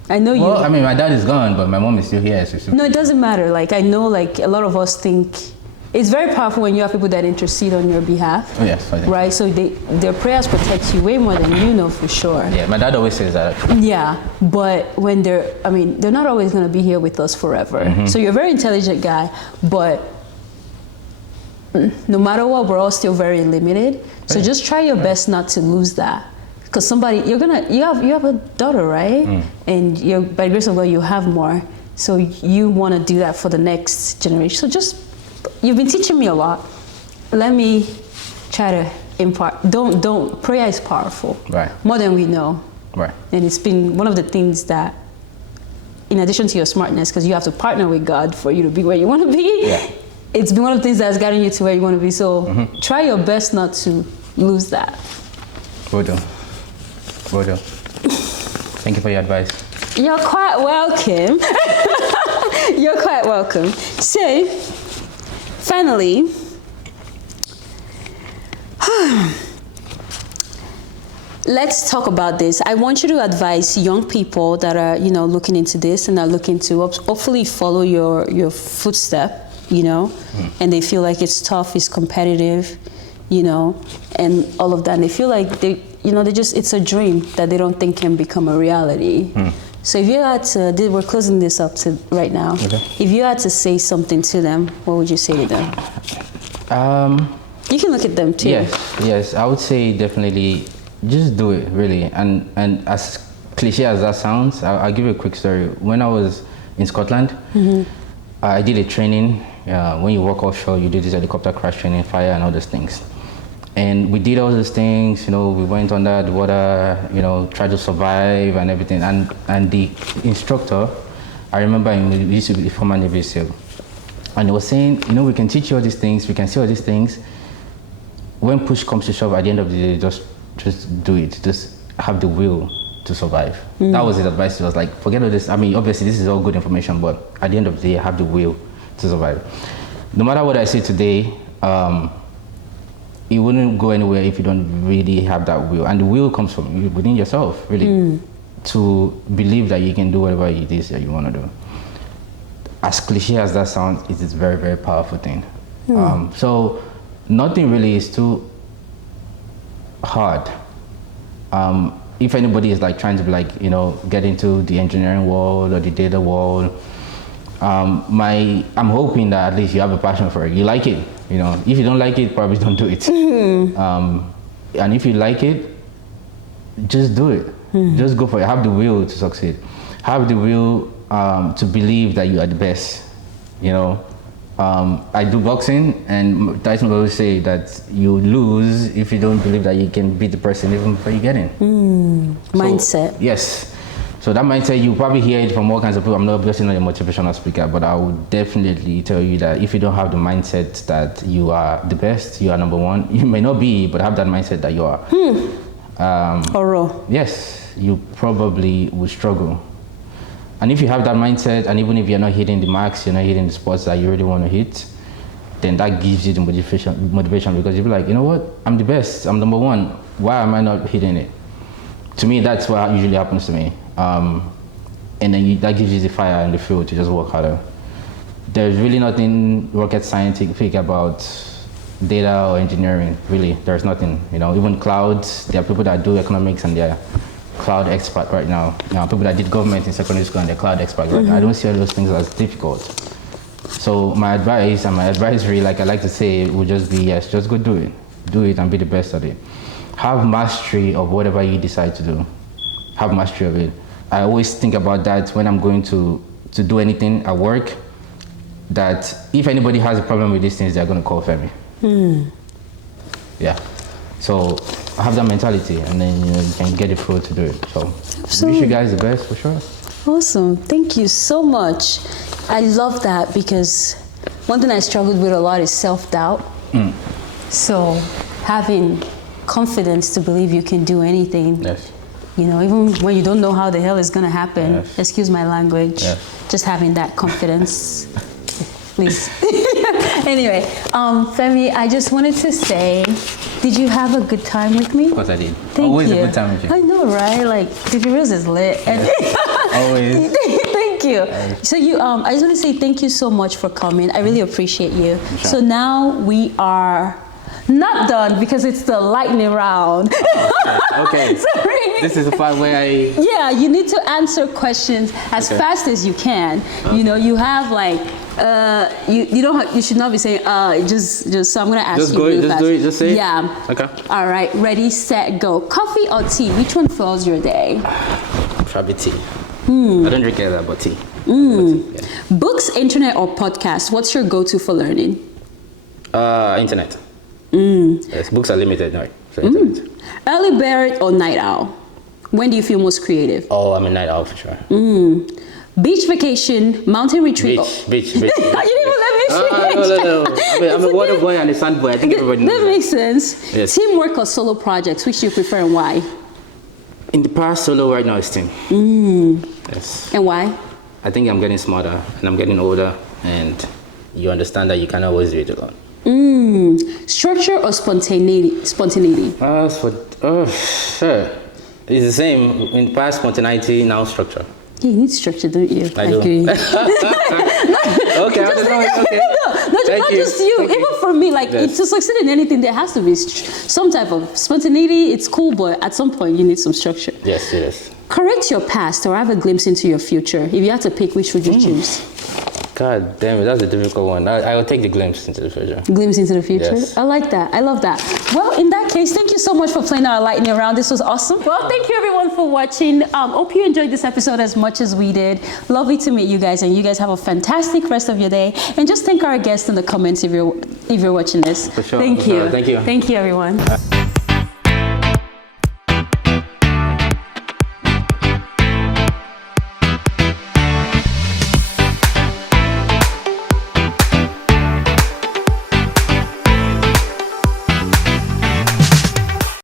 I know you. Well, I mean, my dad is gone, but my mom is still here. So no, it doesn't matter. Like I know, like a lot of us think it's very powerful when you have people that intercede on your behalf. Oh, yes, I think. Right. So their prayers protect you way more than you know for sure. Yeah, my dad always says that. Actually. Yeah, but when they're not always going to be here with us forever. So you're a very intelligent guy, but no matter what, we're all still very limited. So just try your best not to lose that. Because you have a daughter, right? And by the grace of God, you have more. So you want to do that for the next generation. So you've been teaching me a lot. Let me try to impart. Don't. Prayer is powerful. Right. More than we know. Right. And it's been one of the things that, in addition to your smartness, because you have to partner with God for you to be where you want to be. Yeah. It's been one of the things that's gotten you to where you want to be. So try your best not to lose that. Will do. Thank you for your advice. You're quite welcome. You're quite welcome. So, finally, let's talk about this. I want you to advise young people that are, looking into this and are looking to hopefully follow your footstep, and they feel like it's tough, it's competitive, and all of that. And they feel like it's a dream that they don't think can become a reality. So if you had to, we're closing this up right now. Okay. If you had to say something to them, what would you say to them? You can look at them too. Yes. I would say definitely just do it, really. And as cliche as that sounds, I'll give you a quick story. When I was in Scotland, I did a training. When you work offshore, you do this helicopter crash training, fire, and all those things. And we did all those things, we went under the water, tried to survive and everything. And the instructor, I remember he used to be a former Navy SEAL. And he was saying, we can teach you all these things, we can see all these things. When push comes to shove, at the end of the day, just do it. Just have the will to survive. That was his advice. He was like, forget all this. I mean, obviously this is all good information, but at the end of the day, have the will to survive. No matter what I say today, it wouldn't go anywhere if you don't really have that will. And the will comes from within yourself, really, to believe that you can do whatever it is that you want to do. As cliche as that sounds, it is a very, very powerful thing. So nothing really is too hard. If anybody is like trying to get into the engineering world or the data world, I'm hoping that at least you have a passion for it. You like it. If you don't like it, probably don't do it. And if you like it, just do it. Just go for it. Have the will to succeed. Have the will to believe that you are the best. I do boxing, and Tyson will always say that you lose if you don't believe that you can beat the person even before you get in. Mindset. Yes. So that mindset, you probably hear it from all kinds of people. I'm not obviously not a motivational speaker, but I would definitely tell you that if you don't have the mindset that you are the best, you are number one, you may not be, but have that mindset that you are. Yes, you probably would struggle. And if you have that mindset, and even if you're not hitting the marks, you're not hitting the spots that you really want to hit, then that gives you the motivation because you'll be like, you know what, I'm the best, I'm number one, why am I not hitting it? To me, that's what usually happens to me. And then that gives you the fire and the fuel to just work harder. There's really nothing rocket scientific about data or engineering, really. There's nothing, even clouds, there are people that do economics and they're cloud expert right now. People that did government in secondary school and they're cloud expert right now. I don't see all those things as difficult. So my advice and my advisory, like I like to say, would just be, yes, just go do it. Do it and be the best at it. Have mastery of whatever you decide to do. Have mastery of it. I always think about that when I'm going to do anything at work, that if anybody has a problem with these things, they're going to call Femi. Yeah. So I have that mentality, and then you can get the flow to do it. So I wish you guys the best for sure. Awesome. Thank you so much. I love that because one thing I struggled with a lot is self-doubt. So having confidence to believe you can do anything. Yes. Even when you don't know how the hell it's going to happen, Yes. Excuse my language, just having that confidence, please. Anyway, Femi, I just wanted to say, did you have a good time with me? Of course I did. Thank Always you. a good time with you. I know, right? Like, Dederils is lit. Always. Thank you. So I just want to say thank you so much for coming. I really appreciate you. Sure. So now we are not done because it's the lightning round. Okay. Sorry. This is the part where you need to answer questions as fast as you can. You have like you should not be saying just so I'm gonna ask just you go real just fast. do it, just say it. Yeah. Okay. All right, ready, set, go. Coffee or tea? Which one fills your day? Probably tea. I don't drink that, but tea. Yeah. Books, internet, or podcast? What's your go-to for learning? Internet. Yes, books are limited, right? So internet. Early bird or night owl? When do you feel most creative? Oh, I'm a night owl for sure. Beach vacation, mountain retreat. Beach. You didn't even let me finish. No. I'm a water boy and a sand boy. I think everybody knows That makes sense. Yes. Teamwork or solo projects? Which do you prefer and why? In the past, solo. Right now, it's team. Yes. And why? I think I'm getting smarter and I'm getting older, and you understand that you can't always do it alone. Structure or spontaneity? Sure. It's the same. In the past, spontaneity, now structure. Yeah, you need structure, don't you? I do. agree. Okay, I don't know. Okay. Not just you. Even for me, like to succeed in anything, there has to be some type of spontaneity. It's cool, but at some point, you need some structure. Yes. Correct your past or have a glimpse into your future. If you had to pick, which would you choose? God damn it, that's a difficult one. I will take the glimpse into the future. Glimpse into the future? Yes. I like that. I love that. Well, in that case, thank you so much for playing our lightning round. This was awesome. Well, thank you everyone for watching. Hope you enjoyed this episode as much as we did. Lovely to meet you guys, and you guys have a fantastic rest of your day. And just thank our guests in the comments if you're watching this. For sure. Thank you. Thank you. Thank you, everyone.